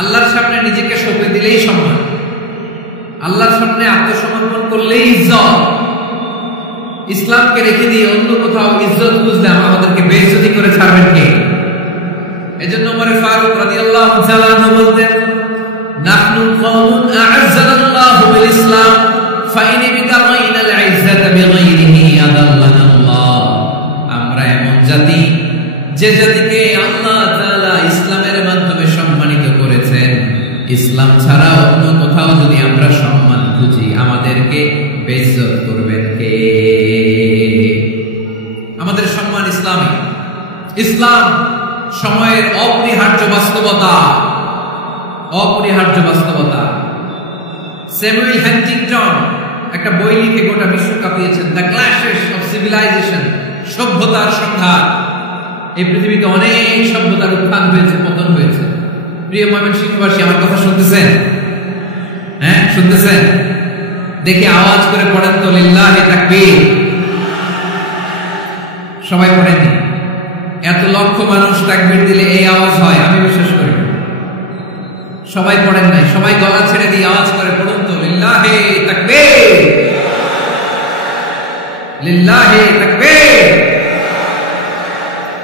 আল্লাহর সামনে নিজেকে সঁপে দিলেই সম্মান, আল্লাহর সামনে আত্মসমর্পণ করলেই ইজ্জত। ইসলামকে রেখে দিয়ে অন্য কোথাও ইজ্জত খুঁজলে আমাদেরকে বেইজ্জতি করে ছাড়বেন কে? এজন্য ওমর ফারুক রাদিয়াল্লাহু তাআলা আনহু বলতেন, নাহনু কওমুন আ'আজ্জানাল্লাহু বিল ইসলাম ফাইন বিতাগাইনাল ইজ্জাতা বিগাইরিহি আদাল্লানাল্লাহ। আমরা এমন জাতি যে জাতিকে আল্লাহ তাআলা ইসলামের মাধ্যমে সম্মানিত করেছেন, ইসলাম ছাড়া অন্য কোথাও যদি আমরা সম্মান খুঁজি আমাদেরকে বেইজ্জত করবেন কে? আমাদের সম্মান ইসলামী। ইসলাম সময়ের অপরিহার্য বাস্তবতা, অপরিহার্য বাস্তবতা। স্যামুয়েল হান্টিংটন একটা বই লিখে গোটা বিশ্ব কাঁপিয়েছেন, দ্য ক্ল্যাশেস অফ সিভিলাইজেশন, সভ্যতার সংঘাত। এই পৃথিবীতে অনেক সভ্যতার উত্থান হয়েছে, পতন হয়েছে। প্রিয় ময়মনসিংহবাসী, আমার কথা শুনতেছেন? হ্যাঁ, শুনতেছেন? দেখি আওয়াজ করে পড়েন তো, লিল্লাহি তাকবীর। সবাই পড়েনি? এত লক্ষ মানুষ তাকবীর দিলে এই আওয়াজ হয়, আমি বিশ্বাস করি। সবাই পড়েন নাই, সবাই গলা ছেড়ে দিয়ে আওয়াজ করে পড়ুন তো, লিল্লাহি তাকবীর, লিল্লাহি তাকবীর,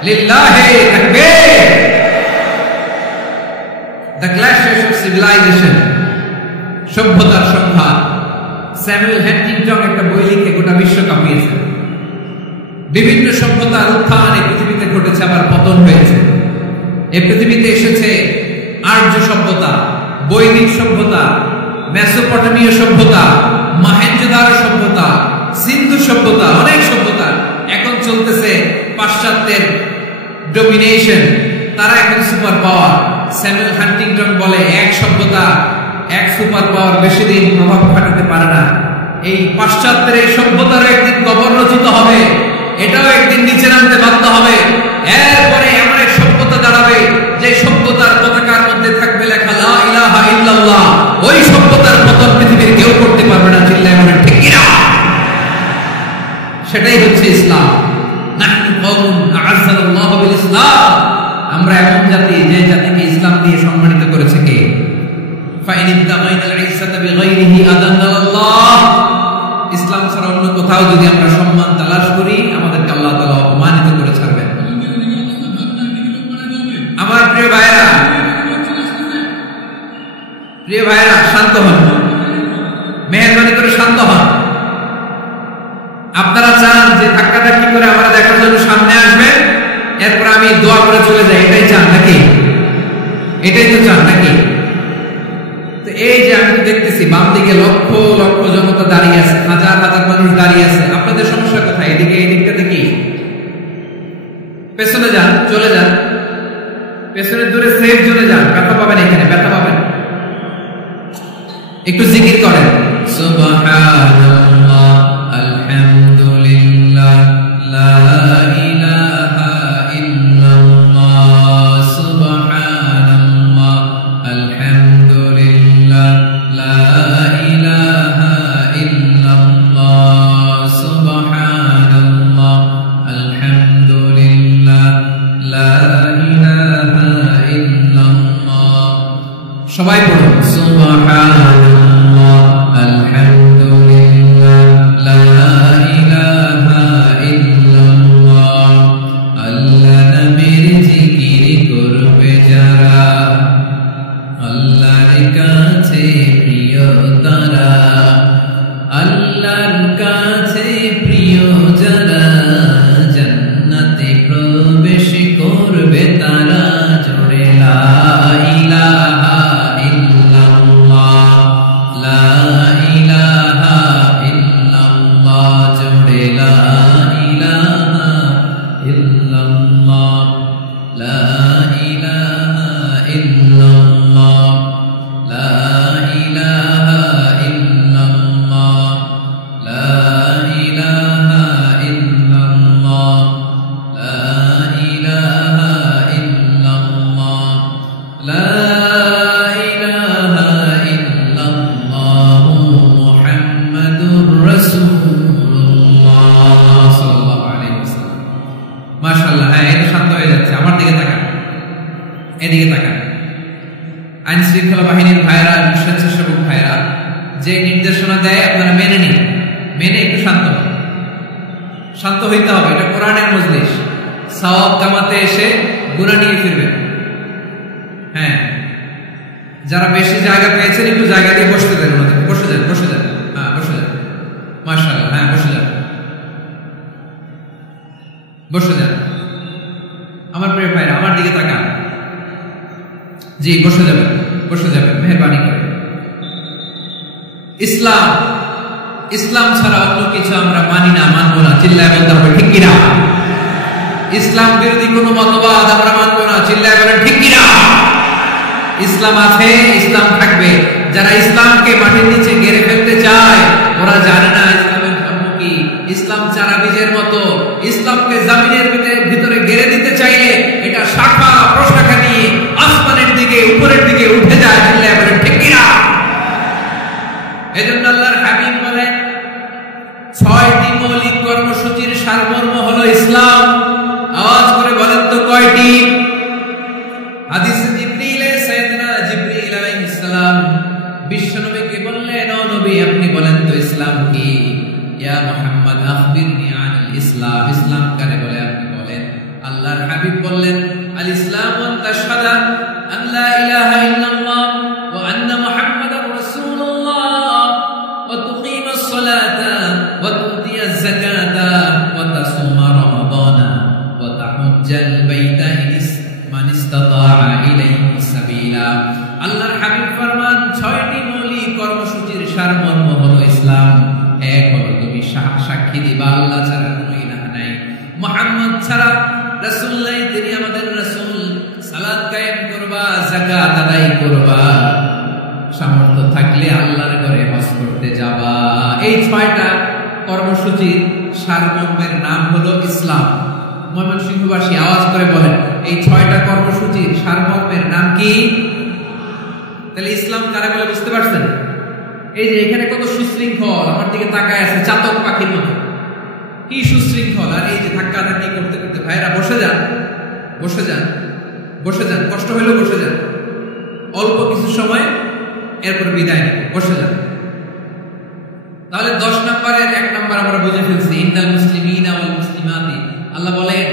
লিল্লাহি তাকবীর। দ্য ক্ল্যাশেস অফ সিভিলাইজেশন, সভ্যতার সংঘাত। স্যামুয়েল হান্টিংটন একটা বই লিখে গোটা বিশ্ব কাঁপিয়েছে। বিভিন্ন সভ্যতার উত্থান এই পৃথিবীতে ঘটেছে, আবার পতন হয়েছে। এই পৃথিবীতে এসেছে আর্য সভ্যতা, বৈদিক সভ্যতা, মেসোপটেমীয় সভ্যতা, মহেঞ্জোদারো সভ্যতা, সিন্ধু সভ্যতা, অনেক সভ্যতা। এখন চলতেছে পাশ্চাত্যের ডমিনেশন, তারা এখন সুপার পাওয়ার। স্যামুয়েল হান্টিংটন বলে, এক সভ্যতা, এক সুপার পাওয়ার বেশি দিন প্রভাব খাটাতে পারে না। এই পাশ্চাত্যের এই সভ্যতারও একদিন কবর রচিত হবে, এটাও একদিন নিচে নামতে বাধ্য হবে। এরপরে এমন এক সভ্যতা দাঁড়াবে যে সভ্যতার পতাকার মধ্যে থাকবে লেখা লা ইলাহা ইল্লাল্লাহ। ওই সভ্যতার পতন পৃথিবীর কেউ করতে পারবে না, চিল্লায় বলেন ঠিক কিনা? সেটাই হচ্ছে ইসলাম। নাহনু কওমুন আ'আজ্জানাল্লাহু বিল ইসলাম। আমরা এমন জাতি যে জাতিকে ইসলাম দিয়ে সম্মানিত করেছে কে? ফাইন ইবতাগাইনাল ইজ্জাতা বিগাইরিহি আদাল্লানাল্লাহ। ইসলাম ছাড়া অন্য কোথাও যদি আমরা সম্মান তালাশ করি আমাদেরকে আল্লাহ তাআলা অপমানিত করে ছাড়বেন। আমার প্রিয় ভাইরা, প্রিয় ভাইরা, শান্ত হন, মেহরবানি করে শান্ত হন। আপনারা চান যে ধাক্কাটা কি করে আমরা দেখার জন্য সামনে আসবেন, এরপর আমি দোয়া করে চলে যাই, এটাই চান নাকি? এটাই তো চান নাকি? তো এই যে আমি দেখতেছি বাম দিকে লক্ষ লক্ষ জনতা দাঁড়িয়ে আছে, হাজার হাজার মানুষ দাঁড়িয়ে আছে। আপনাদের সমস্যা কোথায়? এদিকে, এই দিকটা দেখি। পেছনে যান, চলে যান, পেছনে দূরে সেফ জোনে যান। ব্যথা পাবেন, এখানে ব্যথা পাবেন। একটু জিকির করেন, সুবহানাল্লাহ, আলহামদুলিল্লাহ, লা ইলাহা ইল্লাল্লাহ, সুবহানাল্লাহ, আলহামদুলিল্লাহ, লা ইলাহা ইল্লাল্লাহ, সুবহানাল্লাহ, আলহামদুলিল্লাহ, লা ইলাহা ইল্লাল্লাহ। সবাই পড়ুন, সুবহানাল্লাহ, আলহামদুলিল্লাহ, লা ইলাহা ইল্লাল্লাহ। আল্লাহ নামের জিকির করবে যারা, আল্লাহর কাছে প্রিয় তারা, আল্লাহর কাছে প্রিয় যারা, জান্নাতে প্রবেশ করবে তারা। জোরে লা ইলাহা ইল্লাল্লাহ, লা ইলাহা ইল্লাল্লাহ, জোরে লা ইলাহা ইল্লাল্লাহ, লা ইলাহা ইল্লাল্লাহ, লা ইলাহা ইল্লাল্লাহ, লা ইলাহা ইল্লাল্লাহ, লা ইলাহা ইল্লাল্লাহ, লা ইলাহা ইল্লাল্লাহ, মুহাম্মাদুর রাসূলুল্লাহ সাল্লাল্লাহু আলাইহি ওয়াসাল্লাম। মাশাআল্লাহ। হ্যাঁ, এটা শান্ত হয়ে যাচ্ছে। আমার দিকে তাকান, এদিকে তাকান। আইন শৃঙ্খলা বাহিনীর ভাইরা, স্বেচ্ছাসেবক ভাইরা যে নির্দেশনা দেয় আপনারা মেনে নিন, মেনে একটু শান্ত হইতে হবে। এটা কোরআনের মজলিস, সওয়াব কামাতে এসে গুনাহ নিয়ে ফিরবেন। হ্যাঁ, যারা বেশি জায়গা পেয়েছেন একটু জায়গা দিয়ে বসতে দেন, বসে যান, হ্যাঁ বসে যান, মাশাআল্লাহ, হ্যাঁ বসে যান। আমার প্রিয় ভাইরা আমার দিকে তাকান। জি, বসে যাবেন মেহেরবানি করে। ইসলাম ছাড়া অন্য কিছু আমরা মানি না, মানবো না, চিল্লায় বলতে হবে ঠিক কিনা? ইসলাম বিরোধী কোনো মতবাদ আমরা মানবো না, চিল্লায় বলেন ঠিক কিনা? ইসলাম আছে, ইসলাম থাকবে। যারা ইসলামকে মাটির নিচে গেড়ে ফেলতে চায় ওরা জানে না ইসলামের ধর্ম কি। ইসলাম চারা বীজের মতো, ইসলামকে জমিনের ভিতরে গেড়ে দিতে চাইলে এটা শাখা প্রশাখা নিয়ে আসমানের দিকে, উপরের দিকে উঠে যায়, চিল্লায় বলেন ঠিক কিনা? এজন্য আল্লাহর হাবিব বলেন 6টি মৌলিক কর্মসূচির সারমর্ম হলো ইসলাম। আওয়াজ করে বলেন তো কয়টি? হাদিসে সাইয়েদনা জিবরিল আলাইহিস সালাম বিশ্বনবীকে বললেন, ও নবী আপনি বলেন তো ইসলাম কি? ইয়া মুহাম্মদ আখবিরনি আনিল ইসলাম, ইসলাম কারে বলে আপনি বলেন। আল্লাহর হাবিব বললেন, আল ইসলামু আন তাশহাদা আন লা ইলাহা ইল্লাল্লাহ ওয়া আন্না মুহাম্মাদার রাসূলুল্লাহ ওয়া তুকিমাস সালাতা ওয়া তুতিয়াজ যাকাতা ওয়া তাসুমা রমাদানা ওয়া তাহুজ্জাল বাইতা মান ইসতাতাআ ইলাইহি সাবিলা। আল্লাহর হাবিব ফরমান 6টি মৌলিক কর্মসূচির সারমর্ম হলো ইসলাম। এক হলো তুমি সাক্ষী দিবা আল্লাহ ছাড়া কোনো ইলাহ নাই, মুহাম্মদ ছাড়া রাসূল নাই, তিনি আমাদের রাসূল। সালাত কায়েম করবা, যাকাত আদায় করবা, সামর্থ্য থাকলে আল্লাহর ঘরে হজ করতে যাবা। এই 6টা কর্মসূচির সারমর্মের নাম হলো ইসলাম। ময়মনসিংহবাসী আওয়াজ করে বলেন, এই 6টা কর্মসূচির সারমর্মের নাম কি? তাহলে ইসলাম কারে বলে বুঝতে পারছেন? এই যে এখানে কত সুশৃঙ্খল, আমার দিকে তাকায় আছে চাতক পাখির মতো, কি সুশৃঙ্খল। আর এই যে ধাক্কা ধাক্কি করতে করতে ভাইরা বসে যান, কষ্ট হইলেও বসে যান, অল্প কিছু সময় এরপর বিদায় নেব, বসে যান। তাহলে 10 নম্বরের 1 নম্বর আমরা বুঝে ফেলছি, ইন্নাল মুসলিমিনা ওয়াল মুসলিমাতি। আল্লাহ বলেন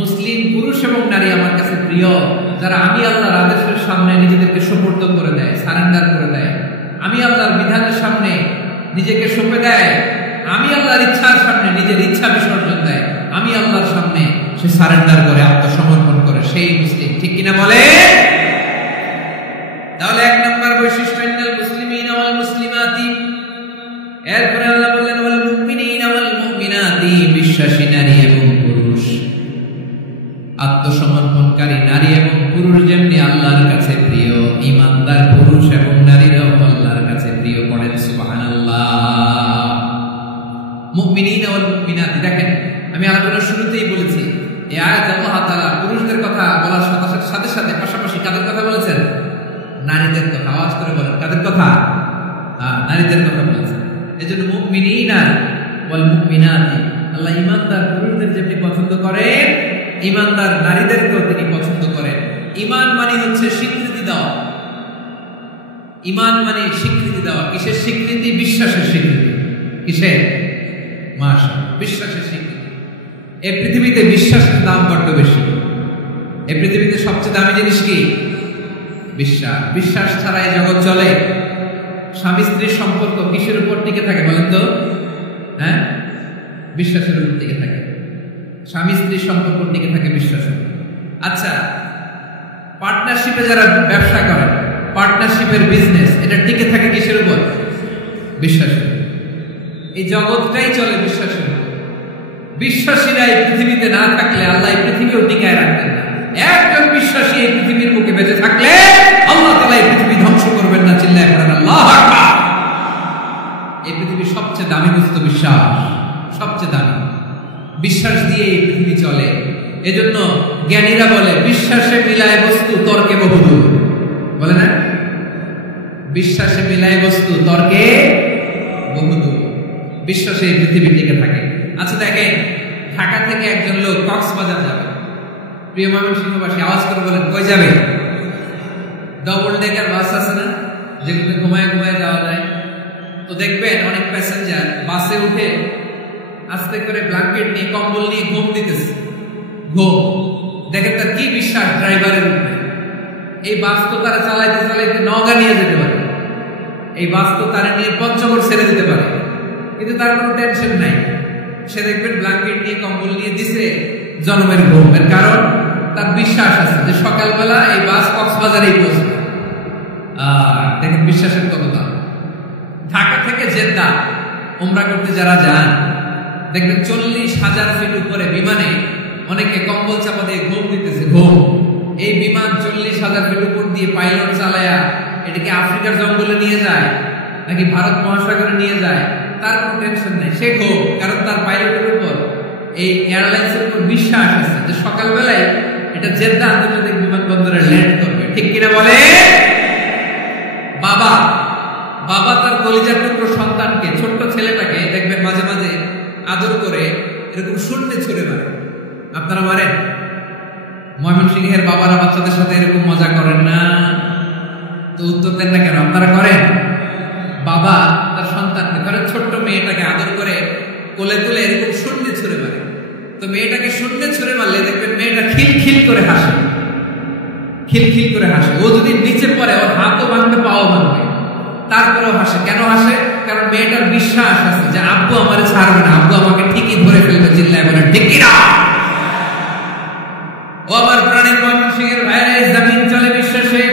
মুসলিম পুরুষ এবং নারী আমার কাছে প্রিয়, যারা আমি আল্লাহর আদেশের সামনে নিজেদেরকে সুপর্দ করে দেয়, সারেন্ডার করে দেয়, আমি আল্লাহর বিধানের সামনে নিজেকে সঁপে দেয়, আমি আল্লাহর ইচ্ছার সামনে নিজের ইচ্ছা বিসর্জন দেয়, আমি আল্লাহর সামনে সে সারেন্ডার করে, আত্মসমর্পণ করে, সেই মুসলিম। ঠিক কিনা বলে? তাহলে 1 নম্বর বৈশিষ্ট্য ইন্নাল মুসলিমিনা ওয়াল মুসলিমাতি। এরপরে আল্লাহ বললেন ওয়াল মুমিনিনা ওয়াল মুমিনাতি, বিশ্বাসী নারী এবং পুরুষ, আত্মসমর্পণকারী নারী এবং পুরুষ যেমনি আল্লাহর কাছে প্রিয়, ঈমানদার পুরুষ এবং নারীরাও আল্লাহর কাছে প্রিয়। পড়েন সুবহানাল্লাহ। মুমিনিনা ওয়াল মুমিনাতি, দেখেন আমি আলোচনার শুরুতেই বলেছি এই আয়াতে আল্লাহ তাআলা পুরুষদের কথা বলার সাথে সাথে পাশাপাশি কাদের কথা বলেছেন? নারীদের কথা। আওয়াজ করে বলেন কাদের কথা? নারীদের কথা বলেছেন। এজন্য মুমিনিনা ওয়াল মুমিনাতি, আল্লাহ ঈমানদার পুরুষদের যেমনি পছন্দ করেন, ঈমানদার নারীদেরকেও তিনি পছন্দ করেন। ঈমান মানে হচ্ছে স্বীকৃতি দেওয়া। ঈমান মানে স্বীকৃতি দেওয়া। কিসের স্বীকৃতি? বিশ্বাসের স্বীকৃতি। কিসের? মাশাআল্লাহ, বিশ্বাসের স্বীকৃতি। এই পৃথিবীতে বিশ্বাসের দাম বড্ড বেশি। এই পৃথিবীতে সবচেয়ে দামি জিনিস কি? বিশ্বাস। বিশ্বাস ছাড়া এই জগৎ চলে। স্বামী স্ত্রীর সম্পর্ক কিসের উপর টিকে থাকে বলেন তো? হ্যাঁ, বিশ্বাসের উপর টিকে থাকে। স্বামী স্ত্রীর সম্পর্ক টিকে থাকে বিশ্বাসের। আচ্ছা, পার্টনারশিপে যারা ব্যবসা করে, পার্টনারশিপের বিজনেস, এটা টিকে থাকে কিসের উপর? বিশ্বাসের। এই জগৎটাই চলে বিশ্বাসের উপর। বিশ্বাসীরা এই পৃথিবীতে না থাকলে আল্লাহ এই পৃথিবীও টিকায় রাখতেন না। একজন বিশ্বাসী এই পৃথিবীর বুকে বেঁচে থাকলে আল্লাহ তাআলা এই পৃথিবী ধ্বংস করবেন না। চিল্লায় পড়েন আল্লাহু আকবার। এই পৃথিবীর সবচেয়ে দামি বস্তু বিশ্বাস, সবচেয়ে দামি। বিশ্বাস দিয়ে এই পৃথিবী চলে। এজন্য জ্ঞানীরা বলে বিশ্বাসে মিলায় বস্তু, তর্কে বহুদূর। বলে না? বিশ্বাসে মিলায় বস্তু, তর্কে বহুদূর। বিশ্বাসে এই পৃথিবী টিকে থাকে। আচ্ছা দেখেন, ঢাকা থেকে একজন লোক কক্সবাজার যাবে, প্রিয় ময়মনসিংহবাসী আওয়াজ করে বলেন কই যাবে? ডবল ডেকার বাস আছে না, যেগুলোতে ঘুমায় ঘুমায় যাওয়া যায়? তো দেখবেন অনেক প্যাসেঞ্জার বাসে উঠে আস্তে করে ব্ল্যাঙ্কেট নিয়ে কম্বল নিয়ে ঘুম দিতেছে। ঘুম দেখেন তার কি বিশ্বাস ড্রাইভারের উপরে। এই বাস তো তারা চালাইতে চালাইতে নওগাঁ নিয়ে যেতে পারে, এই বাস তো তারা নিয়ে পঞ্চগড় ছেড়ে দিতে পারে, কিন্তু তার কোনো টেনশন নাই। সে দেখবেন ব্ল্যাঙ্কেট নিয়ে কম্বল নিয়ে দিছে জনমের ঘুম। এর কারণ তার বিশ্বাস আছে যে সকালবেলা এই বাস কক্সবাজারেই পৌঁছবে। দেখেন বিশ্বাসের কত দাম। ঢাকা থেকে জেদ্দা উমরা করতে যারা যান দেখবেন 40,000 ফিট উপরে বিমানে অনেকে কম্বল চাপা দিয়ে ঘুম দিতেছে। ঘুম এই বিমান 40,000 ফিট উপর দিয়ে পাইলট চালায়া এটাকে আফ্রিকার জঙ্গলে নিয়ে যায় নাকি ভারত মহাসাগরে নিয়ে যায় তার কোনো টেনশন নাই। সে ঘুম, কারণ তার পাইলটের উপর এই এয়ারলাইন্সের উপর বিশ্বাস আছে যে সকালবেলায় এটা জেদ্দা আন্তর্জাতিক বিমানবন্দরে ল্যান্ড করবে। ঠিক কিনা বলে? বাবা বাবা তার কলিজার টুকরো সন্তানকে, ছোট্ট ছেলেটাকে দেখবেন মাঝে মাঝে আদর করে এরকম শূন্যে ছুড়ে মারে। আপনারা মারেন? ময়মনসিংহের বাবারা বাচ্চাদের সাথে এরকম মজা করেন না? তো উত্তর দেন না কেন? আপনারা করেন? বাবা তার সন্তানকে, ধরেন ছোট্ট মেয়েটাকে আদর করে কোলে তুলে এরকম শূন্যে ছুড়ে মারে। তো মেয়েটাকে শূন্যে ছুড়ে মারলে দেখবেন মেয়েটা খিলখিল করে হাসে, খিলখিল করে হাসে। ও যদি নিচে পড়ে ওর হাতও ভাঙবে, পাও ভাঙবে, তারপরেও হাসে। কেন হাসে? কারণ মেয়েটার বিশ্বাস আছে যে আব্বু আমারে ছাড়বে না, আব্বু আমাকে ঠিকই ধরে ফেলবে। চিল্লায় বলে ঠিক কিনা? ও আমার প্রাণের ময়মনসিংহের ভাইরা, জমিন চলে বিশ্বাসে।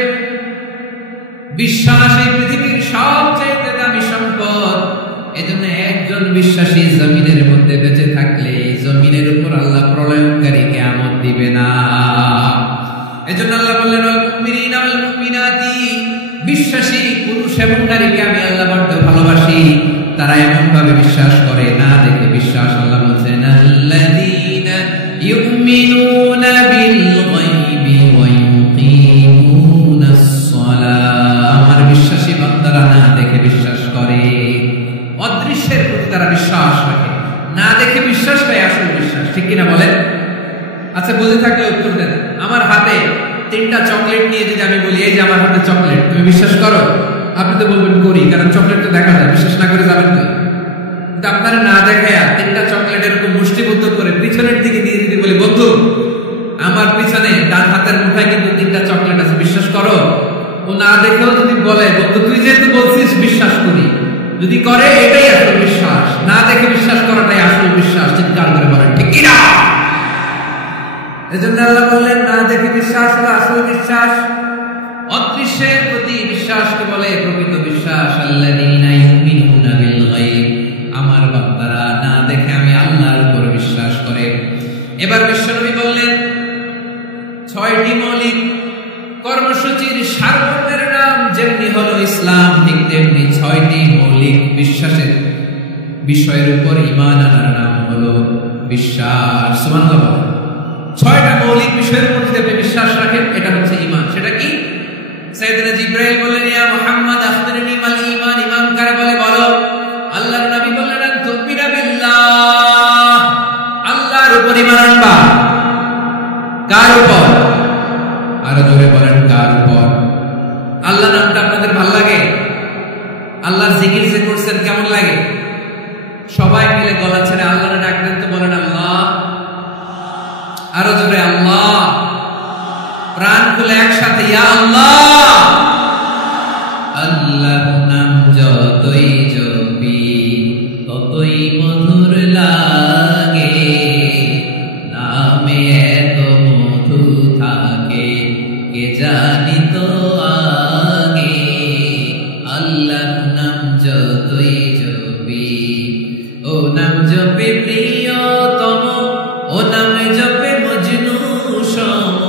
বিশ্বাস এই পৃথিবীর সবচেয়ে দামি সম্পদ। এজন্য একজন বিশ্বাসী জমিনের মধ্যে বেঁচে থাকলে জমিনের উপর আল্লাহ প্রলয়ঙ্কারী কিয়ামত দিবে না। এজন্য আল্লাহ বললেন ওয়াল মুমিনিনা ওয়াল মুমিনাতি, বিশ্বাসী পুরুষ এবং নারীকে আমি আল্লাহ বড় ভালোবাসি। তারা এমন ভাবে বিশ্বাস করে না দেখে বিশ্বাস। আল্লাহ বলেন আল্লাযীনা ইউমিনুনা বিল গায়বি ওয়া ইউকিমুনাস সালাহ। আমার বিশ্বাসী বান্দারা না দেখে বিশ্বাস করে, অদৃশ্যের প্রতি তারা বিশ্বাস রাখে, না দেখে বিশ্বাস করে আসল বিশ্বাস। ঠিক কিনা বলেন? আচ্ছা বুঝে থাকলে উত্তর দেন। আমার হাতে 3টা চকলেট নিয়ে যদি আমি বলি এই যে আমার হাতে চকলেট, তুমি বিশ্বাস করো? আপনি তো বলবেন করি, কারণ চকলেট তো দেখা যায়, বিশ্বাস না করে যাবেন তো। কিন্তু আপনারা না দেখায়া 3টা চকলেট এরকম মুষ্টিবদ্ধ করে পিছনের দিকে দিয়ে যদি বলি বন্ধু আমার পিছনে ডান হাতের মুঠায় কিন্তু 3টা চকলেট আছে, বিশ্বাস করো? ও না দেখেও যদি বলে বন্ধু তুই যেহেতু বলছিস বিশ্বাস করি, যদি করে এটাই আসল বিশ্বাস। না দেখে বিশ্বাস করাটাই আসল বিশ্বাস। চিৎকার করে বলেন ঠিক কিনা? এজন্য আল্লাহ বললেন না দেখে বিশ্বাস হলো আসল বিশ্বাস। অদৃশ্যের প্রতি বিশ্বাসকে বলে প্রকৃত বিশ্বাস। আল্লাযীনা ইউমিনুনা বিল গায়ব, আমার বান্দারা না দেখে আমি আল্লাহর উপর বিশ্বাস করে। এবার বিশ্বনবী বললেন 6টি মৌলিক কর্মসূচির সারমর্মের নাম যেমনি হলো ইসলাম, ঠিক তেমনি 6টি মৌলিক বিশ্বাসের বিষয়ের উপর ঈমান আনার নাম হলো বিশ্বাস। সুবহানাল্লাহ। 6টা মৌলিক বিষয়ের মধ্যে আপনি বিশ্বাস রাখেন, এটা হচ্ছে ঈমান। সেটা কি? সাইয়েদনা জিবরাইল বললেন ইয়া মুহাম্মদ আখবিরনি মাল ঈমান। ঈমান কারে বলে? বলো। আল্লাহর নবী বললেন আন তুমিনা বিল্লাহ, আল্লাহর উপর ঈমান আনবা। কার উপর? আরো জোরে বলেন কার উপর? আল্লাহ নামটা আপনাদের ভালো লাগে? আল্লাহর জিকির যে করছেন কেমন লাগে? সবাই মিলে গলা ছেড়ে আল্লাহর ডাক দেন তো, বলেন আল্লাহ। আরো জোরে আল্লাহ। প্রাণ খুলে একসাথে ইয়া আল্লাহ। আল্লাহ নাম যতই জপি ততই মধুর লাগে, নামে এত মধু থাকে কে জানি তো আগে। আল্লাহ নাম যতই জপি, ও নাম জপে প্রিয়তম, ও নামে জপে মজনু সম,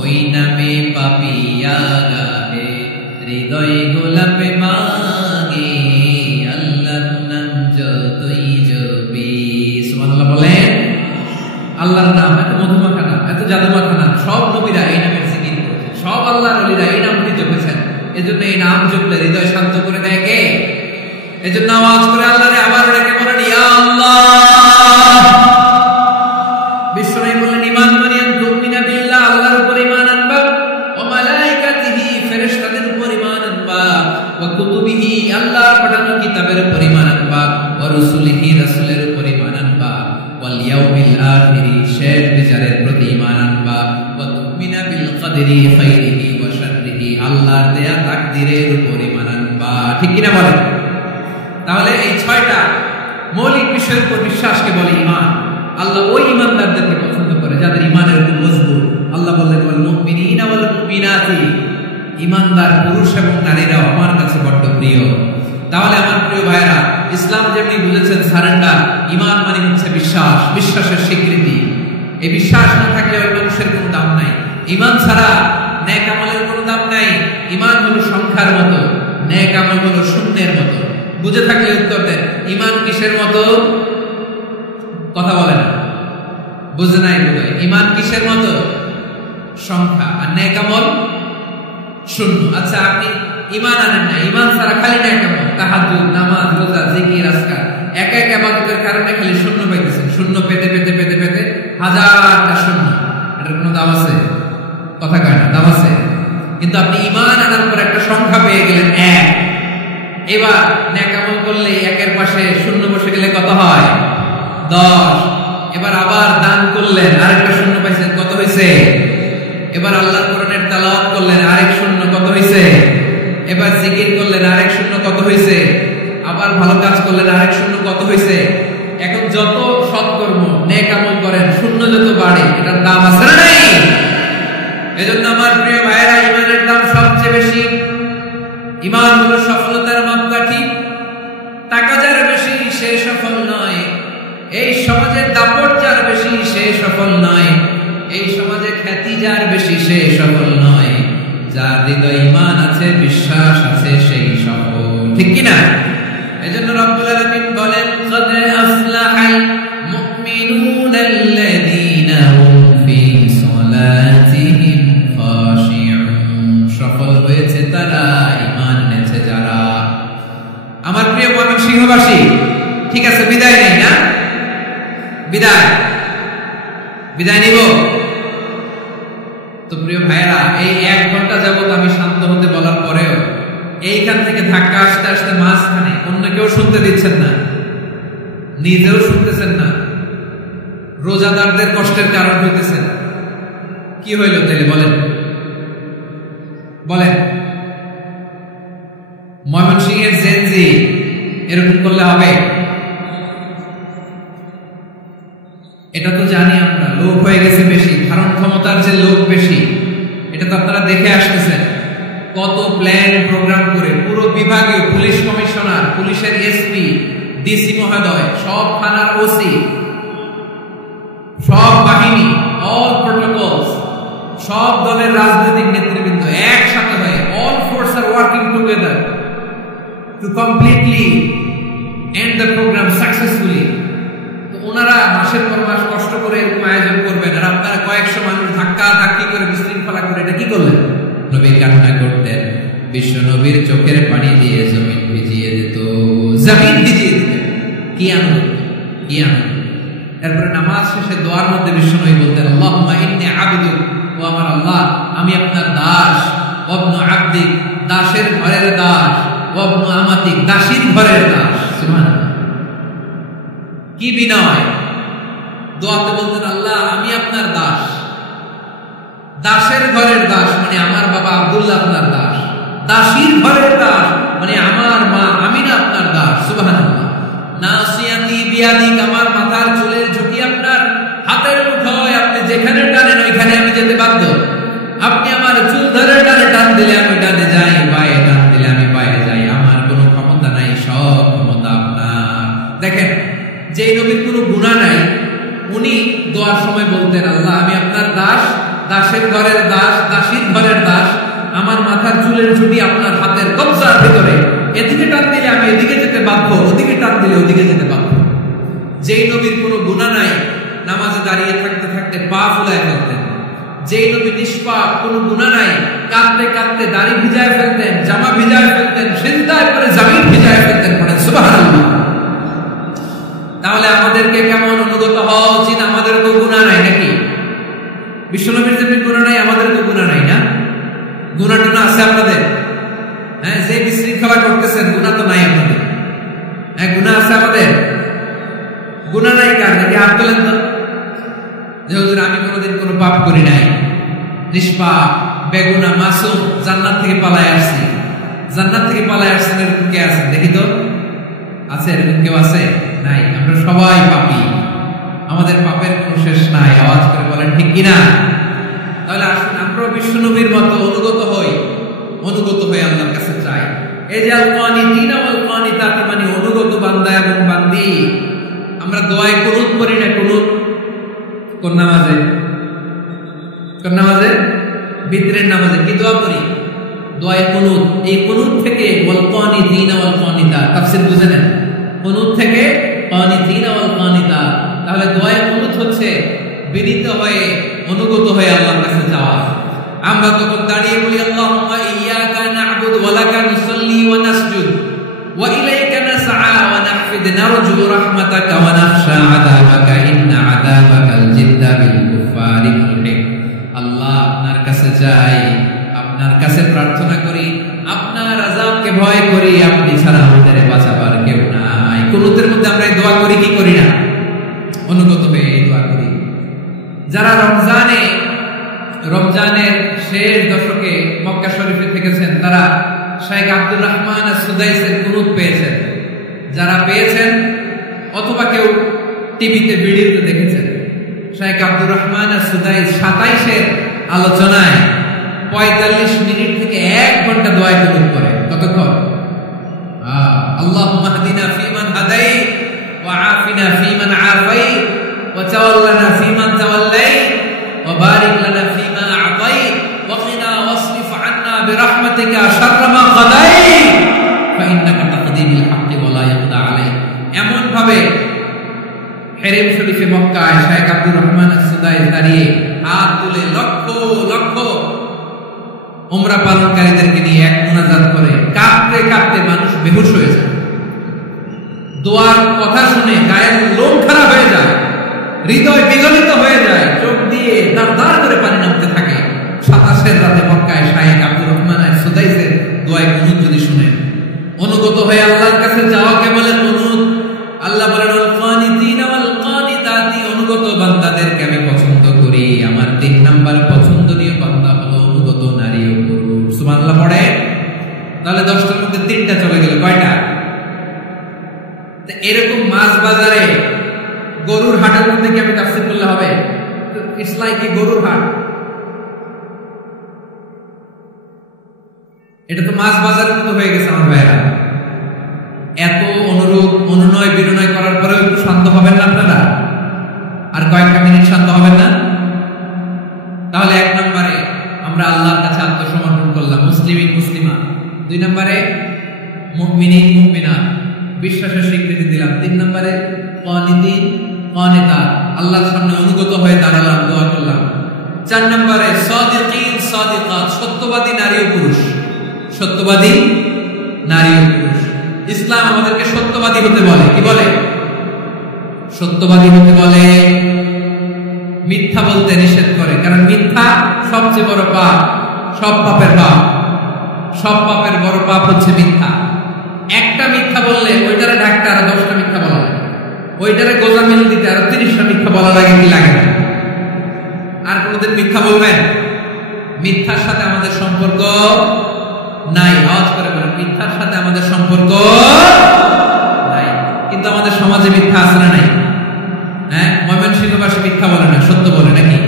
ওই নামে পাপিয়া গাহে হৃদয় গোলাপে মাগে। আল্লাহর নাম যতই জপি। সুবহানাল্লাহ বলেন। আল্লাহর নাম এত মধুমাখা নাম, এত জাদুমাখা নাম। সব নবীরা এই নামের জিকির করেছেন, সব আল্লাহর ওলিরা এই নামটি জপেছেন। এজন্য এই নাম জপলে হৃদয় শান্ত করে দেয় কে? এজন্য আওয়াজ করে আল্লাহরে আবার ডেকে বলেন ইয়া আল্লাহ। বিশ্বনবী বললেন ঈমান মানে রুসুলিহি রাসূলের উপর ঈমান আনবা, ওয়াল ইয়াউমিল আখিরি শেষ বিচারের প্রতি ঈমান আনবা, ওয়া তুমিনা বিল কদরি খাইরিহি ওয়া শাররিহি আল্লাহর দেয়া তাকদীরের উপর ঈমান আনবা। ঠিক কি না বলেন? তাহলে এই 6টা মৌলিক বিষয়ের উপর বিশ্বাসকে বলে ঈমান। আল্লাহ ওই ঈমানদারদেরকে পছন্দ করে যাদের ঈমানের খুব মজবুত। আল্লাহ বললেন ওয়াল মুমিনিনা ওয়াল মুমিনাতি, ঈমানদার পুরুষ এবং নারীরা আমার কাছে বড় প্রিয়। তাহলে আমার প্রিয় ভাইরা, ইসলাম যেমনি বুঝেছেন সারেন্ডার, ঈমান মানে হচ্ছে বিশ্বাস, বিশ্বাসের স্বীকৃতি। এই বিশ্বাস না থাকলে ওই মানুষের কোনো দাম নাই। ঈমান ছাড়া নেক আমলের কোনো দাম নাই। ঈমান হলো সংখ্যার মতো, নেক আমল হলো শূন্যের মতো। বুঝে থাকলে উত্তর দেন, ঈমান কিসের মতো? কথা বলেন, বুঝে নাই বোধহয়। ঈমান কিসের মতো? সংখ্যা। আর নেক আমল শূন্য। আচ্ছা, আপনি ঈমান আনেন না, ঈমান ছাড়া খালি নেক আমল, তাহাজ্জুদ, নামাজ, রোজা, জিকির, আজকার, এক এক ইবাদতের কারণে খালি শূন্য পাইতেছেন। শূন্য পেতে পেতে পেতে পেতে হাজারটা শূন্য। এটার কোনো দাম আছে? কথা কয় না, দাম আছে। কিন্তু আপনি ঈমান আনার পর একটা সংখ্যা পেয়ে গেলেন 1। এবার নেক আমল করলে একের পাশে শূন্য বসে গেলে কত হয়? 10। এবার আবার দান করলেন, আরেকটা শূন্য পাইছেন, কত হয়েছে? এবার আল্লাহর কোরআনের তেলাওয়াত করলেন, আরেক শূন্য, কত হয়েছে? এবার জিকির করলেন, আরেক শূন্য, কত হয়েছে? আবার ভালো কাজ করলেন, আরেক শূন্য, কত হয়েছে? এখন যত সৎকর্ম নেক আমল করেন, শূন্য যত বাড়ে, এটার দাম আছে না নাই? এজন্য আমার প্রিয় ভাইয়েরা, ঈমানের দাম সবচেয়ে বেশি। ঈমান হলো সফলতার মাপকাঠি। টাকা যার বেশি সে সফল নয়, এই সমাজে দাপট যার বেশি সে সফল নয়, এই সমাজে খ্যাতি যার বেশি সে সফল নয়। যার হৃদয়ে ঈমান আছে, বিশ্বাস আছে, সেই সফল। ঠিক কি না? এজন্য রব্বুল আলামিন বলেন, قد أفلح المؤمنون الذين هم في صلاتهم خاشعون। সফল হয়েছে তারা, ঈমান এনেছে যারা। আমার প্রিয় ময়মনসিংহবাসী, ঠিক আছে, বিদায় নেই না? বিদায় নিব তো। প্রিয় ভাইয়েরা, এই 1 ঘন্টা যাবত আমি শান্ত হতে বলার পরেও এইখান থেকে ধাক্কা আসতে আসতে মাঝখানে অন্য কেউ শুনতে দিচ্ছেন না, নিজেও শুনতেছেন না, রোজাদারদের কষ্টের কারণ হইতেছেন। কি হইল তাহলে বলেন? ময়মনসিংহের জেনজি এরকম করলে হবে? এটা তো জানি আমরা, লোক হয়ে গেছে বেশি, ধারণ ক্ষমতার যে লোক বেশি, এটা তো আপনারা দেখে আসতেছেন। কত প্ল্যান প্রোগ্রাম করে পুরো বিভাগীয় পুলিশ কমিশনার, পুলিশের এসপি, ডিসি মহোদয়, সব থানার ওসি, সব বাহিনী, অল প্রোটোকলস, সব দলের রাজনৈতিক নেতৃবৃন্দ একসাথে হয়ে, all force are working together to completely end the programme successfully. তো ওনারা মাসের পর মাস কষ্ট করে এরকম আয়োজন করবেন, আর আপনারা কয়েকশো মানুষ ধাক্কা ধাক্কি করে বিশৃঙ্খলা করে এটা কি করলেন? নবী কান্না করতেন, বিশ্ব নবীর চোখের পানি দিয়ে জমিন ভিজিয়ে দিত, জমিন ভিজিয়ে দিত। কি আনন্দ, কি আনন্দ! এরপরে নামাজ শেষে দোয়ার মধ্যে বিশ্ব নবী বলতেন, আল্লাহুম্মা ইন্নী আবদুক, ও আমার আল্লাহ, আমি আপনার দাস, ওয়াবনু আবদিক, দাসের ঘরের দাস, ওয়াবনু আমাতিক, দাসীর ঘরের দাস। সুবহানাল্লাহ, কি বিনয়! দোয়াতে বলতেন, আল্লাহ আমি আপনার দাস, দাসের ঘরের দাস মানে আমার বাবা আব্দুল্লাহ আপনার দাস, দাসীর ঘরের দাস মানে আমার মা আমিনা আপনার দাস। সুবহানাল্লাহ। নাসিয়াতি বিয়াদিক, আমার মাথার চুলের ঝুঁকি আপনার হাতের মুঠোয়, আপনি যেখানে টানেন ওইখানে আমি যেতে বাধ্য। আপনি আমার চুল ধরে টান দিলে আমি ডানে যাই, পায়ে টান দিলে আমি পায়ে যাই, আমার কোনো ক্ষমতা নাই, সব ক্ষমতা আপনার। দেখেন, যেই নবীর কোনো গুনাহ নাই, উনি দোয়ার সময় বলতেন, আল্লাহ আমি আপনার দাস, দাসের ঘরের দাস, দাসীর ঘরের দাস, আমার মাথার চুলের ঝুঁটি আপনার হাতের কবজার ভিতরে, এদিকে টান দিলে আমি এদিকে যেতে বাধ্য, ওদিকে টান দিলে ওদিকে যেতে বাধ্য। যেই নবীর কোনো গুনাহ নাই, নামাজে দাঁড়িয়ে থাকতে থাকতে পা ফুলায় ফেলতেন। যেই নবী নিষ্পাপ, কোনো গুনাহ নাই, কাঁদতে কাঁদতে দাড়ি ভিজায় ফেলতেন, জামা ভিজায় ফেলতেন, সিজদায় পড়ে জমিন ভিজায় ফেলতেন। পড়েন সুবহানাল্লাহ। তাহলে আমাদেরকে কেমন অনুগত হওয়া উচিত? আমাদের তো গুনাহ নাই নাকি? বিশ্বনবীর যেমন গুনাহ নাই, আমাদের তো গুনাহ নাই না? গুনাহ টুনা আছে আপনাদের? হ্যাঁ, যে বিশৃঙ্খলা করতেছেন, গুনাহ তো নাই আপনাদের? হ্যাঁ, গুনাহ আছে আমাদের। গুনাহ নাই কার, নাকি হাত তোলেন তো যে হুজুর আমি কোনোদিন কোনো পাপ করি নাই, নিষ্পাপ বেগুনা মাসুম, জান্নাত থেকে পালায় আসছি। জান্নাত থেকে পালায় আসছেন এরকম কে আছেন দেখি তো? আছে এরকম কেউ? আছে? নাই। আমরা সবাই পাপী, আমাদের পাপের কোনো শেষ নাই। আওয়াজ করে বলেন ঠিক কিনা? তাহলে আসুন আমরা বিশ্ব নবীর মতো অনুগত হই, অনুগত হয়ে আল্লাহর কাছে চাই। এই যে আল কানিতিনা ওয়াল কানিতাত, মানে অনুগত বান্দা এবং বান্দি। আমরা দোয়ায় কুনুত করি না? কুনুত কোন নামাজে? কোন নামাজে? বিতরের নামাজে কি দোয়া করি? দোয়ায় কুনুত। এই কুনুত থেকে ওয়াল কানিতিনা ওয়াল কানিতাত তাফসীর বুঝে নেন। কুনুত থেকে কানিতিনা ওয়াল কানিতাত, তাহলে দোয়ায় কুনুত হচ্ছে বিনীত হয়ে অনুগত হয়ে আল্লাহর কাছে যাওয়া। আমরা তখন দাঁড়িয়ে বলি আল্লাহুম্মা ইয়্যাকা না'বুদু ওয়া লাকা নুসাল্লি ওয়া নাসজুদ ওয়া ইলাইকা নাসআ ওয়া নাহফিদ নারজু রাহমাতাকা ওয়া নাখশা আযাবাকা ইন্না আযাবাকাল জিদ্দা বিল কুফারি মুলহিক। আল্লাহ আপনার কাছে যাই, আপনার কাছে প্রার্থনা করি, আপনার আযাবকে ভয় করি, আপনি ছাড়া আমাদের বাঁচাবার কেউ নাই। কুনুতের মধ্যে আমরা এই দোয়া করি কি করি না? অনুগত হয়ে এই দোয়া করি। যারা রমজানের শেষ দশকে মক্কা শরীফে থেকেছেন তারা শাইখ আব্দুর রহমান আস-সুদাইসের কুনুত পেয়েছেন। যারা পেয়েছেন অথবা কেউ টিভিতে ভিডিওতে দেখেছেন, শাইখ আব্দুর রহমান আস-সুদাইস 27-এর আলোচনায় 45 মিনিট থেকে 1 ঘন্টা দোয়া কুনুত করে। কতক্ষণ? আল্লাহুম্মা হদিনা ফীমান হাদাইত ওয়া আফিনা ফীমান আফাইত ওয়া তাওয়াল্লানা ফীমান তাওয়াল্লাইত ওয়া বারিক লানা ফীমা আ'তাইত ওয়া কিনা ওয়াসরিফ আন্না বিরহমাতিকা শাররা মা কাদাইত ফা ইন্নাকা তাকদি বিল হাক্কি ওয়া লা ইয়াকদা আলাইক। এমন ভাবে হেরেম শরীফে মক্কায় শাইখ আব্দুর রহমান আস-সুদাইস দাঁড়িয়ে হাত তুলে লক্ষ লক্ষ উমরা পালনকারীদেরকে নিয়ে এক মুনাজাত করে কাঁপতে কাঁপতে মানুষ বেহুশ হয়ে যায়। দোয়ার কথা শুনে গায়ের লোম খারাপ হয়ে যায়, হৃদয় বিগলিত হয়ে যায়, চোখ দিয়ে দাঁড় করে পানি নামতে থাকে। 27-এর রাতে মক্কায় শাইখ আব্দুর রহমান আস-সুদাইসের দোয়ায় কুনুত যদি শুনেন, অনুগত হয়ে আল্লাহর কাছে যাওয়াকে বলে কুনুত। আল্লাহ বলেন আল কানিতিনা ওয়াল কানিতাতি, অনুগত বান্দাদেরকে আমি পছন্দ করি। আমার 3 নাম্বার পছন্দনীয় বান্দা হলো অনুগত নারী ও পুরুষ। সুবহানাল্লাহ পড়ে। তাহলে 10টার মধ্যে 3টা চলে গেল, কয়টা? এরকম মাছ বাজারে গরুর হাটের মধ্যে কি আমি তাফসীর করলে হবে? ইটস লাইক এ গরুর হাট। এটা তো মাছ বাজারের মতো হয়ে গেছে আমার ভাইরা। এত অনুনয় বিনয় করার পরেও একটু শান্ত হবেন না আপনারা? আর কয়েকটা মিনিট শান্ত হবেন না? তাহলে 1 নম্বরে আমরা আল্লাহর কাছে আত্মসমর্পণ করলাম, মুসলিমিন মুসলিমা। 2 নম্বরে মুমিনিন মুমিনা, বিশ্বাসের স্বীকৃতি দিলাম। 3 নম্বরে কানিতিন কানিতা, আল্লাহর সামনে অনুগত হয়ে দাঁড়ালাম, দোয়া করলাম। 4 নম্বরে সাদিকিন সাদিকাত, সত্যবাদী নারী ও পুরুষ। সত্যবাদী নারী ও পুরুষ। ইসলাম আমাদেরকে সত্যবাদী হতে বলে। কি বলে? সত্যবাদী হতে বলে। মিথ্যা বলতে নিষেধ করে, কারণ মিথ্যা সবচেয়ে বড় পাপ, সব পাপের বাপ। সব পাপের বড় পাপ হচ্ছে মিথ্যা। একটা মিথ্যা বললে ওইটারে ঢাকতে আরো 10টা মিথ্যা বলা লাগে, ওইটারে গোজামিল দিতে আরো 30টা মিথ্যা বলা লাগে। কি লাগে না? আর কোনদিন মিথ্যা বলবেন? মিথ্যার সাথে আমাদের সম্পর্ক নাই। আওয়াজ করে বলেন, মিথ্যার সাথে আমাদের সম্পর্ক নাই। কিন্তু আমাদের সমাজে মিথ্যা আছে না নাই? হ্যাঁ, ময়মনসিংহবাসী মিথ্যা বলে না, সত্য বলে নাকি?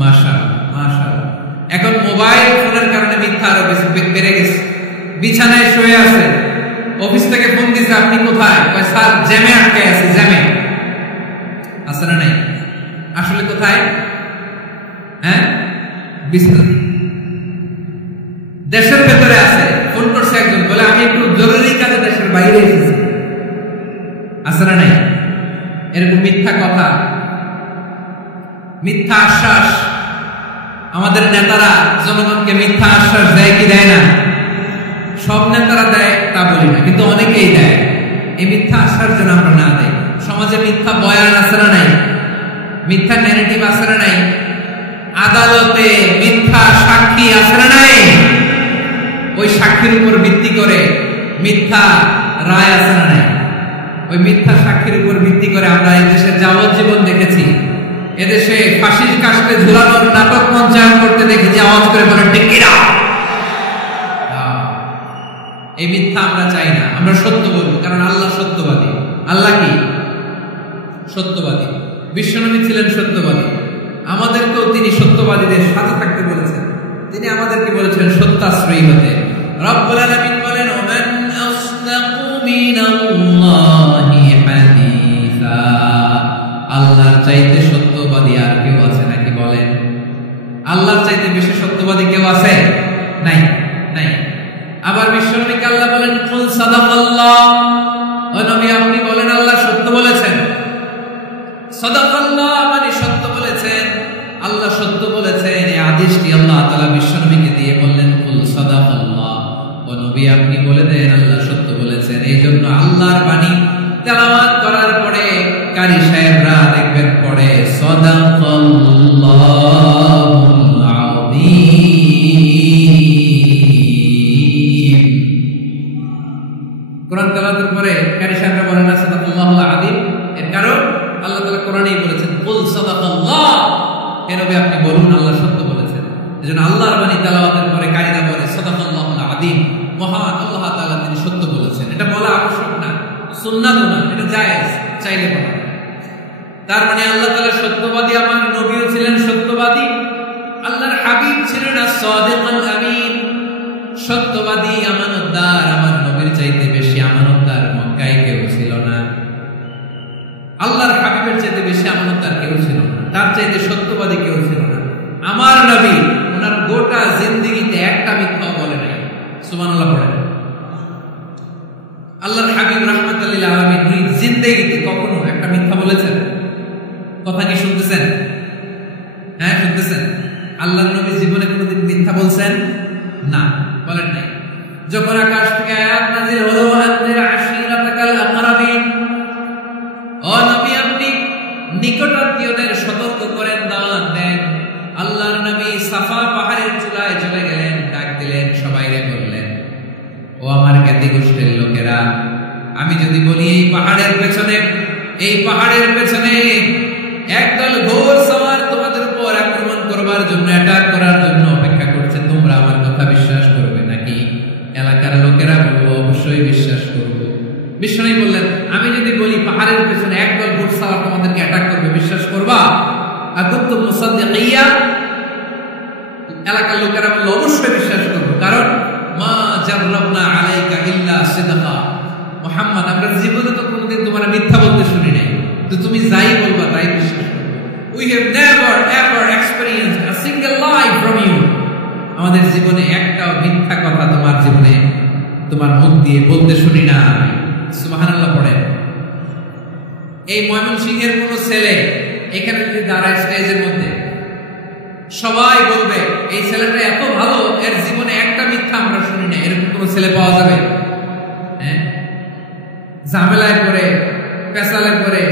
মাশাআল্লাহ মাশাআল্লাহ। এখন মোবাইল ফোনের কারণে মিথ্যা আরো বেশি বেড়ে গেছে। বিছানায় শুয়ে আছে, অফিস থেকে ফোন দিছে, আপনি কোথায়? কয় স্যার জ্যামে আটকে আছি। জ্যামে আছে না নাই? আসলে কোথায়? হ্যাঁ, দেশের ভেতরে আছে। ফোন করছে একজন, বলে আমি একটু জরুরি কাজে দেশের বাইরে এসেছি। আছে না নাই? এরকম মিথ্যা কথা, মিথ্যা আশ্বাস। আমাদের নেতারা জনগণকে মিথ্যা আশ্বাস দেয় কি দেয় না? সব নেতারা দেয় তা বলি না, কিন্তু অনেকেই দেয়। এই মিথ্যা আশ্বাস যেন আমরা না দেই। সমাজে মিথ্যা বয়ান আছে না নাই? মিথ্যা ন্যারেটিভ আছে না নাই? আদালতে মিথ্যা সাক্ষী আছে না নাই? ওই সাক্ষীর উপর ভিত্তি করে মিথ্যা রায় আছে না নাই? ওই মিথ্যা সাক্ষীর উপর ভিত্তি করে আমরা এই দেশে যাবজ্জীবন দেখেছি, এদেশে ফাঁসির কাস্টে ঝুলানোর নাটক মঞ্চায়ন করতে দেখেছি। আওয়াজ করে বলেন ঠিক কিনা? এই মিথ্যা আমরা চাই না, আমরা সত্য বলবো, কারণ আল্লাহ সত্যবাদী। আল্লাহ কি? সত্যবাদী। বিশ্বনবী ছিলেন সত্যবাদী, আমাদেরকেও তিনি সত্যবাদীদের সাথে থাকতে বলেছেন। তিনি আমাদেরকে বলেছেন সত্যাশ্রয়ী হতে। রব্বুল আলামিন বলেন, ওমান আসদাকু মিনাল্লাহি হাদিসা, আল্লাহর চাইতে সত্যবাদী আর কেউ আছে নাকি? বলেন, আল্লাহর চাইতে বেশি সত্যবাদী কেউ আছে? নাই, নাই। আবার বিশ্বনবীকে আল্লাহ বলেন, কুল সাদাকাল্লাহ, ও নবী আপনি বলেন আল্লাহ সত্য বলেছেন। সাদাকাল্লাহ মানে সত্য বলেছেন, আল্লাহ সত্য বলেছেন। এই আদেশটি আল্লাহ তাআলা বিশ্বনবীকে দিয়ে বললেন, কুল সাদাকাল্লাহ, ও নবী আপনি বলে দেন আল্লাহ সত্য বলেছেন। এই জন্য আল্লাহর বাণী তেলাওয়াত করার পরে কারি সাহেবরা দেখবেন পড়ে সাদাকাল্লাহুল আযীম। কোরআন তেলাওয়াতের পরে কারি সাহেবরা বলেন না সাদাকাল্লাহুল আযীম, এর কারণ আল্লাহ তাআলা কোরআনেই বলেছেন কুল সাদাকাল্লাহ, হে নবী আপনি বলুন আল্লাহ সত্য বলেছেন। এজন্য আল্লাহর বাণী তেলাওয়াতের পরে কারিরা বলে সাদাকাল্লাহুল আযীম, মহান আল্লাহ তাআলা তিনি সত্য বলেছেন। এটা বলা আবশ্যক না, সুন্নাতও না, এটা জায়েজ, চাইলে বলা। তার মানে আল্লাহ তাআলা সত্যবাদী, আমার নবীও ছিলেন সত্যবাদী, আল্লাহর হাবিব ছিলেন as-সাদিকুল আমিন, সত্যবাদী, আমানতদার। আমার নবীর চাইতে বেশি আমানতদার মক্কায় কেউ ছিল না, আল্লাহর হাবিবের চাইতে বেশি আমানতদার কেউ ছিল না, তার চাইতে সত্যবাদী কেউ ছিল না। আমার নবী ওনার গোটা জিন্দেগিতে একটা মিথ্যা বলে নাই। সুবহানাল্লাহ পড়েন। আল্লাহর হাবিব রাহমাতুল লিল আলামিন উনি জিন্দেগিতে কখনো একটা মিথ্যা বলেছেন? কথা কি শুনতেছেন? হ্যাঁ শুনতেছেন? আল্লাহর নবী জীবনে কোনোদিন মিথ্যা বলছেন? না, বলেন নাই। যখন আকাশ থেকে আয়াত নাযিল হলো, আনজির আশীরাতাকাল আকরাবিন, ও নবী আপনি নিকটাত্মীয়দের সতর্ক করেন, দাওয়াত দেন। আল্লাহর নবী সাফা পাহাড়ের চূড়ায় চলে গেলেন, ডাক দিলেন, সবাইরে বললেন, ও আমার জ্ঞাতি গোষ্ঠীর লোকেরা, আমি যদি বলি এই পাহাড়ের পেছনে একদল ঘোর সওয়ার তোমাদের উপর আক্রমণ করবার জন্য, অ্যাটাক করার জন্য অপেক্ষা করছে, তোমরা আমার কথা বিশ্বাস করবে নাকি? এলাকার লোকেরা বলল অবশ্যই বিশ্বাস করব। বিশ্বনবী বললেন, আমি যদি বলি পাহাড়ের পেছনে একদল ঘোর সওয়ার তোমাদেরকে অ্যাটাক করবে, বিশ্বাস করবা? আকুনতুম মুসাদ্দিকিয়া? এলাকার লোকেরা বলল অবশ্যই বিশ্বাস করব, কারণ মা জাররাবনা আলাইকা ইল্লা সিদকা, মুহাম্মদ আমরা জীবনে তো কোনোদিন তোমার মিথ্যা বলতে শুনি নাই, তো তুমি যাই বলবা তাই বিশ্বাস করব। We have never ever experienced a single lie from you, আমাদের জীবনে একটাও মিথ্যা কথা তোমার জীবনে তোমার মুখ দিয়ে বলতে শুনি না। সুবহানাল্লাহ পড়েন। এই ময়মনসিংহের কোন ছেলে এখানে যদি দাঁড়ায় স্টেজের মধ্যে, সবাই বলবে এই ছেলেটা এত ভালো, এর জীবনে একটা মিথ্যা আমরা শুনি না। এরকম কোন ছেলে পাওয়া যাবে? হ্যাঁ, ঝামেলায় পড়ে, পেশালে পড়ে,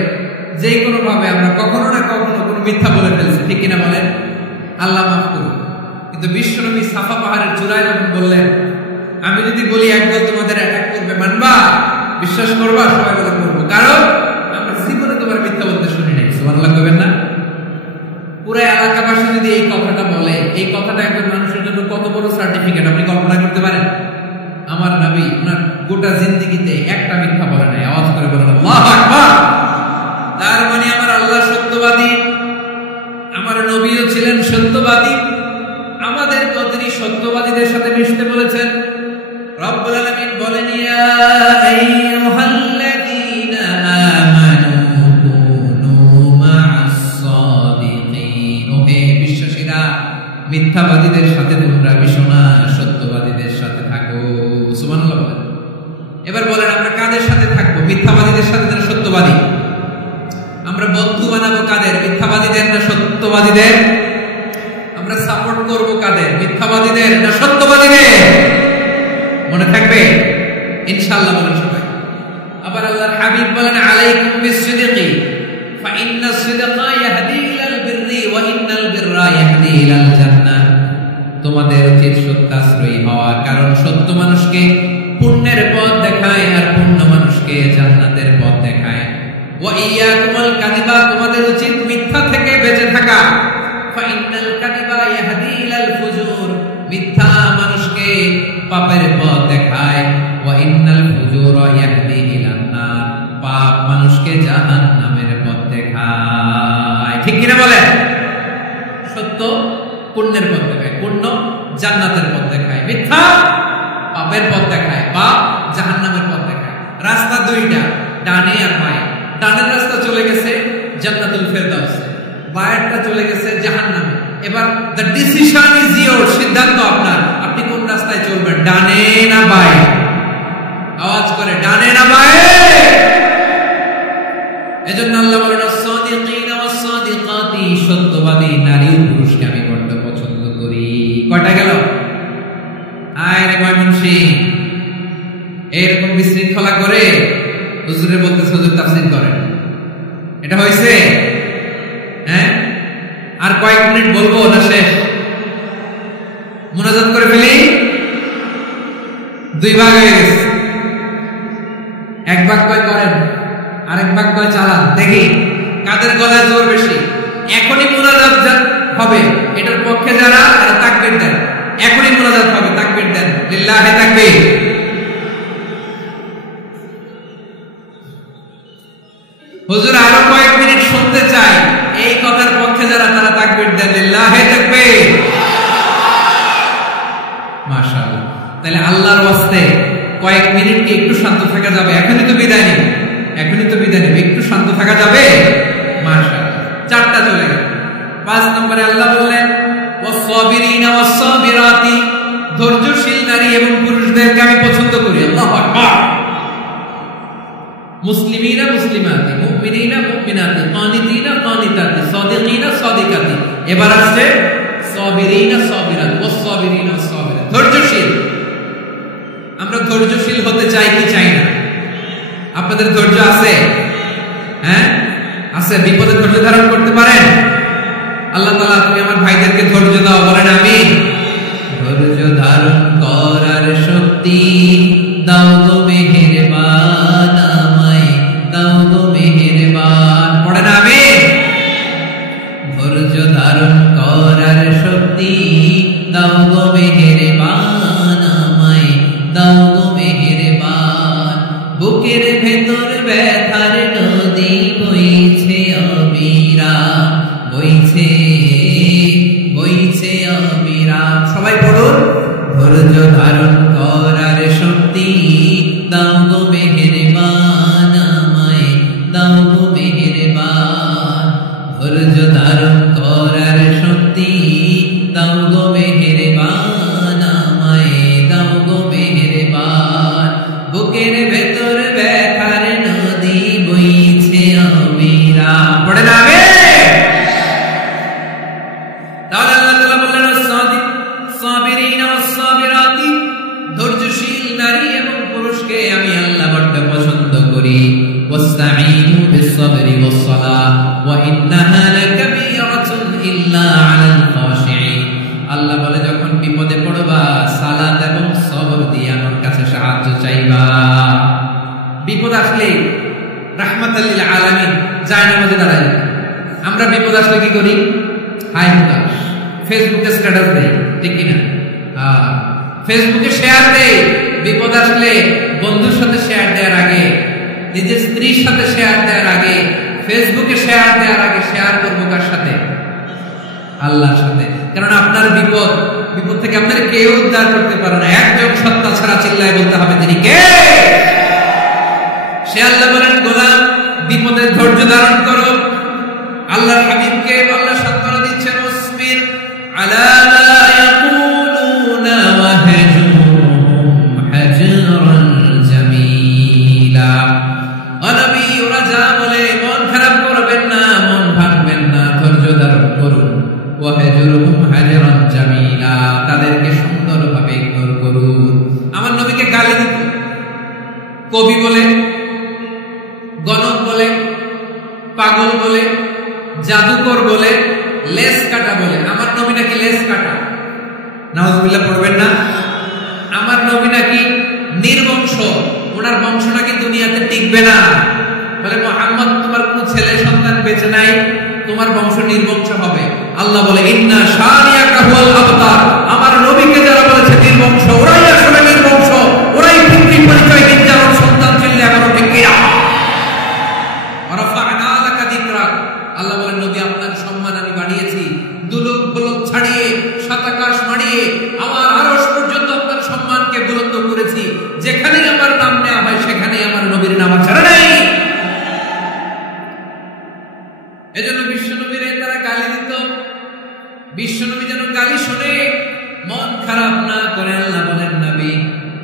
যে কোনো ভাবে আমরা কখনো না কখনো কোনো মিথ্যা বলে ফেলছি, ঠিক কিনা বলেন? আল্লাহ মাফ করুন। কিন্তু বিশ্বনবী সাফা পাহাড়ের চূড়ায় যখন বললেন, আমি যদি বলি একদল তোমাদের অ্যাটাক করবে, মানবা? বিশ্বাস করবা? সবাই বলে করবো, কারণ আমরা জীবনে তোমার মিথ্যা বলতে শুনি নাই। সুবহানাল্লাহ কইবেন না? পুরো এলাকাবাসী যদি এই কথাটা বলে, এই কথাটা একজন মানুষের জন্য কত বড় সার্টিফিকেট আপনি কল্পনা করতে পারেন? আমার নবী ওনার গোটা জিন্দেগিতে একটা মিথ্যা বলে নাই। আওয়াজ করে বলেন আল্লাহু আকবার। তার মানে আমার আল্লাহ সত্যবাদী, আমার নবীও ছিলেন সত্যবাদী, আমাদের তিনি সত্যবাদীদের সাথে মিশতে বলেছেন। রব্বুল আলামিন বলেন, ইয়া আইয়ুহাল্লাযীনা আমানু কুনু মা'আস সাদিকিন, ওহে বিশ্বাসীরা মিথ্যাবাদীদের সাথে তোমরা মিশো না, সত্যবাদীদের সাথে থাকো। সুবহানাল্লাহ বলেন। এবার বলেন আমরা কাদের সাথে থাকবো? মিথ্যাবাদীদের সাথে না সত্যবাদী? আমরা বন্ধু বানাবো কাদের? মিথ্যাবাদীদের না সত্যবাদীদের? আমরা সাপোর্ট করবো কাদের? মিথ্যাবাদীদের না সত্যবাদীদের? মনে থাকবে ইনশাআল্লাহ বলেন সবাই। আবার আল্লাহর হাবিব বলেন, আলাইকুম বিসসিদকি ফাইন্নাস সিদকা ইয়াহদি ইলাল বিররি ওয়া ইন্নাল বিররা ইয়াহদি ইলাল জান্নাহ। তোমাদের উচিত সত্যাশ্রয়ী হওয়া, কারণ সত্য মানুষকে পুণ্যের পথ দেখায় আর পুণ্য মানুষকে মানুষকে জান্নাতের পথ দেখায়। ওয়া ইয়াকুমুল কাযিবা, তোমাদের উচিত মিথ্যা থেকে বেঁচে থাকা। ফা ইন্নাল কাযিবা ইয়াহদি ইলাল ফুজুর, মিথ্যা মানুষকে পাপের পথ দেখায়। ওয়া ইন্নাল ফুজুরা ইয়াহদি ইলান নার, পাপ মানুষকে জাহান্নামের পথ দেখায়। ঠিক কিনা বলেন? সত্য পুণ্যের পথ দেখায়, পুণ্য জান্নাতের পথ দেখায়, মিথ্যা পাপের পথ দেখায়, পাপ জাহান্নামের পথ দেখায়। রাস্তা দুইটা, ডানে আর বাঁয়ে। ডানের রাস্তা চলে গেছে জান্নাতুল ফেরদাউসে, বাঁয়েরটা চলে গেছে জাহান্নামে। এবার দ্য ডিসিশন ইজ ইয়োর, সিদ্ধান্ত আপনার, আপনি কোন রাস্তায় চলবেন, ডানে না বাঁয়ে? আওয়াজ করে, ডানে না বাঁয়ে? এজন্য আল্লাহ বলেন as-সাদিকিনা ওয়াস-সাদিকাতি, সত্যবাদী নারী ও পুরুষকে আমি বড় পছন্দ করি। কয়টা গেল? আয় ময়মনসিংহ এরকম বিশৃঙ্খলা করে হুজুরে বলতেছে হুজুর তাফসীর করেন, এটা হয়েছে? হ্যাঁ, আর কয়েক মিনিট বলবো না শেষ? মুনাজাত করে ফেলি। দুই ভাগ হয়ে গেছে, এক ভাগ কয় করেন, আরেক ভাগ কয় চালান। দেখি কাদের গলায় জোর বেশি। এখনই মুনাজাত হবে, এটার পক্ষে যারা তারা তাকবীর দেন। এখনই মুনাজাত হবে, তাকবীর দেন, লিল্লাহি তাকবীর। হুজুর আরো কয়েক মিনিট শুনতে চাই, এই কথার পক্ষে যারা তারা তাকবীর দেন, লিল্লাহি তাকবীর। মাশাআল্লাহ। তাহলে আল্লাহর ওয়াস্তে কয়েক মিনিট কি একটু শান্ত থাকা যাবে? এখনই তো বিদায় নিব, এখনই তো বিদায় নিব, একটু শান্ত থাকা যাবে? মাশাআল্লাহ। চারটা চলে গেল। 5 নম্বরে আল্লাহ বললেন ওয়াস-সাবিরিনা ওয়াস-সাবিরাতি, ধৈর্যশীল নারী এবং পুরুষদেরকে আমি পছন্দ করি। আল্লাহু আকবার। মুসলিমিনা মুসলিমাতি, মুমিনিনা মুমিনাতি, কানিতিনা কানিতাতি, সাদিকিনা সাদিকাতি। এবার আসছে সাবিরিনা সাবিরাত, ওয়াস-সাবিরিনা ওয়াস-সাবিরাত, ধৈর্যশীল। আমরা ধৈর্যশীল হতে চাই কি চাই না? আপনাদের ধৈর্য আছে? হ্যাঁ আছে? বিপদে ধৈর্য ধারণ করতে পারেন? আল্লাহ তাআলা তুমি আমার ভাইদেরকে ধৈর্য দাও, বলেন আমিন। ধৈর্য ধারণ করার শক্তি দাও গো মেহেরবান, আমায় দাও গো মেহেরবান, পড়েন আমিন। ধৈর্য ধারণ করার শক্তি দাও গো মেহেরবান, আমায় দাও গো মেহেরবান। বুকের ভেতর ব্যথার নদী বইছে অবিরাম, বইছে বইছে অবিরাম। সবাই পড়ুন, ধৈর্য ধারণ করার শক্তি দাও গো মেহেরবান, আমায় দাও গো মেহেরবান। ধৈর্য ধারণ করার শক্তি দাও গো মেহেরবান, আমায় দাও গো মেহেরবান। বুকের ভেতর ব্যথার নদী বইছে অবিরাম, পড়ে যাবে। তাহলে আল্লাহ তাআলা বললেন সাবিরিনা ওয়াস-সাবিরাতি, ধৈর্যশীল নারী এবং পুরুষকে আমি আল্লাহ বড় পছন্দ করি। ওয়াসতাঈনু বিস-সাবরি ওয়াস-সালাহ ওয়া ইন্নাহা লাকাবীরাতুন ইল্লা আলাল খাশিঈন। আল্লাহ বলে যখন বিপদে পড়বা সালাত এবং সবর দিয়ে আমার কাছে সাহায্য চাইবা। বিপদ আসলে রাহমাতাল লিল আলামিন যায় নামাজে দাঁড়ায়। আমরা বিপদ আসলে কি করি? হাই হুতাশ, ফেসবুকে স্ট্যাটাস দেই, ঠিক কিনা? ফেসবুকে শেয়ার দেই। বিপদ আসলে বন্ধুর সাথে শেয়ার দেওয়ার আগে, নিজের স্ত্রীর সাথে শেয়ার দেওয়ার আগে, ফেসবুকে শেয়ার দেওয়ার আগে শেয়ার করবো কার সাথে? আল্লাহর সাথে। কারণ আপনার বিপদ থেকে আপনার কেউ উদ্ধার করতে পারে না, একজন সত্তা ছাড়া। চিল্লায় বলতে হবে তিনি কে? সে আল্লাহ বলেন গোলাম বিপদে ধৈর্য ধারণ করো। আল্লাহর হাবিবকে আল্লাহ সান্ত্বনা দিচ্ছেন ওয়াসবির আলা মা ইয়াকুলুনা ওয়াহজুরহুম হাজরান জামিলা। ও নবী, ওরা যা বলে মন খারাপ করবেন না, মন ভাঙবেন না, ধৈর্য ধারণ করুন। ওয়াহজুরহুম হাজরান জামিলা, তাদেরকে সুন্দরভাবে ইগনোর করুন। আমার নবীকে গালি দিত, কবি বলে, গণক বলে, পাগল বলে, জাদুকর বলে, লেস কাটা বলে। আমার নবী নাকি লেস কাটা? নাউজুবিল্লাহ পড়বেন না। আমার নবী নাকি নির্বংশ, ওনার বংশ নাকি দুনিয়াতে টিকবে না। বলে মুহাম্মদ তোমার কোনো ছেলে সন্তান বেঁচে নাই, তোমার বংশ নির্বংশ হবে। আল্লাহ বলে ইন্না শানিয়াকা হুয়াল আবতার, আমার নবীকে যারা বলেছে নির্বংশ, ওরাই আসলে নির্বংশ, ওরাই পিতৃ পরিচয়হীন যার সন্তান ছিল এখনো ঠিক কিনা। ওয়ারাফা'না লাকা যিকরাক, আল্লাহ বলেন নবী আপনার সম্মান আমি বাড়িয়েছি, দুলুক বুলুক ছাড়িয়ে সাত আকাশ মাড়িয়ে আমার আরশ পর্যন্ত আপনার সম্মানকে বুলন্দ করেছি। যেখানেই আমার নাম নেওয়া হয় সেখানেই আমার নবীর নাম ছাড়া নাই। এজন্য বিশ্বনবীর তারা গালি দিত। বিশ্বনবী যেন গালি শুনে মন খারাপ না করে আল্লাহ বলেন নবী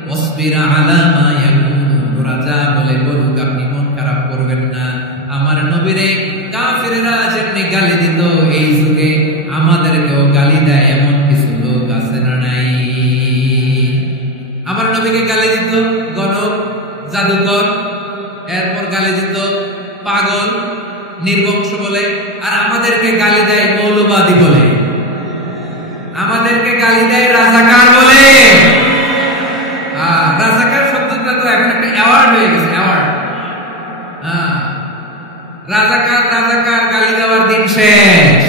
ওয়াসবির আলা মা ইয়াকুলু, ওরা যা বলে বলুক আপনি মন খারাপ করবেন না। আমার নবীরে কাফিররা যেমনি গালি দিত, এই যুগে আমাদেরকেও গালি দেয় এমন কিছু লোক আছে না নাই? আমার নবীকে গালি দিত গণক, জাদুকর, এরপর গালি দিত পাগল, নির্বংশ বলে, আর আমাদেরকে গালি দেয় মৌলবাদী বলে, আমাদেরকে গালি দেয় রাজাকার বলে। রাজাকার শব্দটা তো এখন একটা অ্যাওয়ার্ড হয়ে গেছে, অ্যাওয়ার্ড। রাজাকার রাজাকার গালি দেওয়ার দিন শেষ।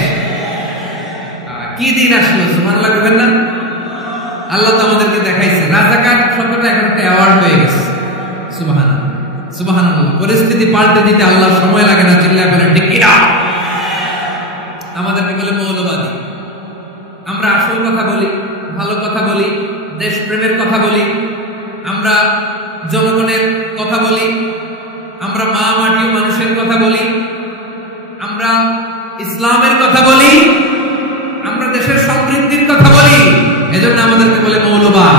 কি দিন আসলো সুবহানাল্লাহ করবেন না? আল্লাহ তো আমাদেরকে দেখাইছে রাজাকার শব্দটা এখন একটা অ্যাওয়ার্ড হয়ে গেছে। সুবহানাল্লাহ সুবহানাল্লাহ। পরিস্থিতি পাল্টে দিতে আল্লাহ সময় লাগে না, চিল্লায় বলেন ঠিক কিনা। আমাদেরকে বলে মৌলবাদী। আমরা আসল কথা বলি, ভালো কথা বলি, দেশপ্রেমের কথা বলি, আমরা জনগণের কথা বলি, আমরা মা মাটি মানুষের কথা বলি, আমরা ইসলামের কথা বলি, আমরা দেশের সমৃদ্ধির কথা বলি। এজন্য আমাদেরকে বলে মৌলবাদ।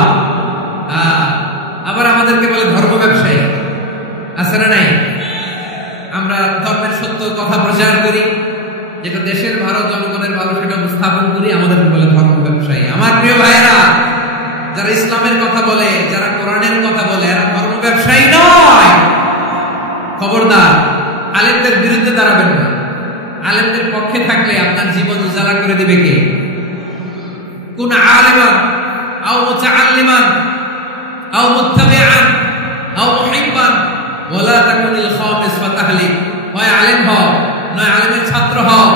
আবার আমাদেরকে বলে ধর্ম ব্যবসায়ী, আছে না নাই? আমরা ধর্মের সত্য কথা প্রচার করি, যেটা দেশের ভালো জনগণের ভালো সেটা উপস্থাপন করি, আমাদেরকে বলে ধর্ম ব্যবসায়ী। আমার প্রিয় ভাইরা, যারা ইসলামের কথা বলে, যারা কোরআনের কথা বলে, এরা ধর্ম ব্যবসায়ী নয়। খবরদার, আলেমদের বিরুদ্ধে দাঁড়াবেন না। আলেমদের পক্ষে থাকলে আপনার জীবন উজালা করে দিবে কে? কুন আলিমান আও মুতাআল্লিমান আও মুত্তাবিআন আও মুহিব্বান ওয়ালা তাকুনিল খামিস ফাতাহলিক। হয় আলেম হও, নয় আলেমের ছাত্র হও,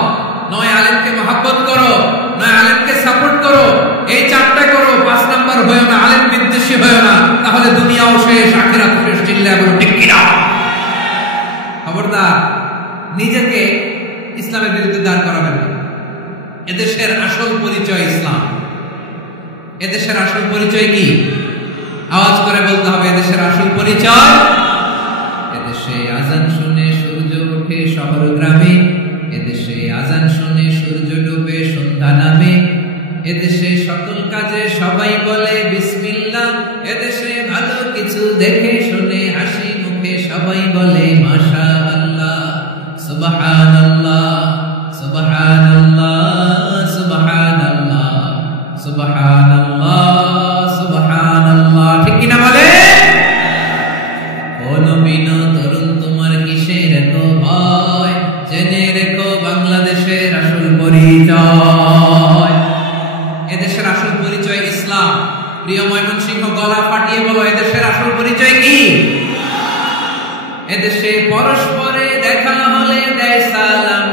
নয় আলেমকে মহব্বত করো, নয় আলেমকে সাপোর্ট করো। এই চারটা করো, 5 নাম্বার হয়ো না, আলেম বিদ্বেষী হয়ো না, তাহলে দুনিয়াও শেষ, আখিরাত শেষ। চিল্লায় বলো ঠিক কিনা। খবরদার, নিজেকে ইসলামের বিরুদ্ধে দাঁড় করাবেন না। এদেশের আসল পরিচয় ইসলাম। এদেশের আসল পরিচয় কি? আওয়াজ করে বলতে হবে, এদেশের আসল পরিচয়। এদেশে আজান শুনে সূর্য ওঠে শহর গ্রামে, এদেশে আজান শুনে সূর্য ডুবে সন্ধ্যা নামে, এদেশে সকল কাজে সবাই বলে বিসমিল্লাহ, এদেশে ভালো কিছু দেখে শুনে হাসি মুখে সবাই বলে মাশাআল্লাহ, সুবহানাল্লাহ সুবহানাল্লাহ সুবহানাল্লাহ সুবহানাল্লাহ সুবহানাল্লাহ। ঠিক কিনা বলে? ও নবীন তরুণ তোমার কিসের এত ভয়? জেনে রেখো বাংলাদেশের আসল পরিচয়। এদেশের আসল পরিচয় ইসলাম। প্রিয় ময়মনসিংহ, গলা ফাটিয়ে বলো, এদেশের আসল পরিচয় কি? এদেশে পরস্পরে দেখা হলে দেয় সালাম,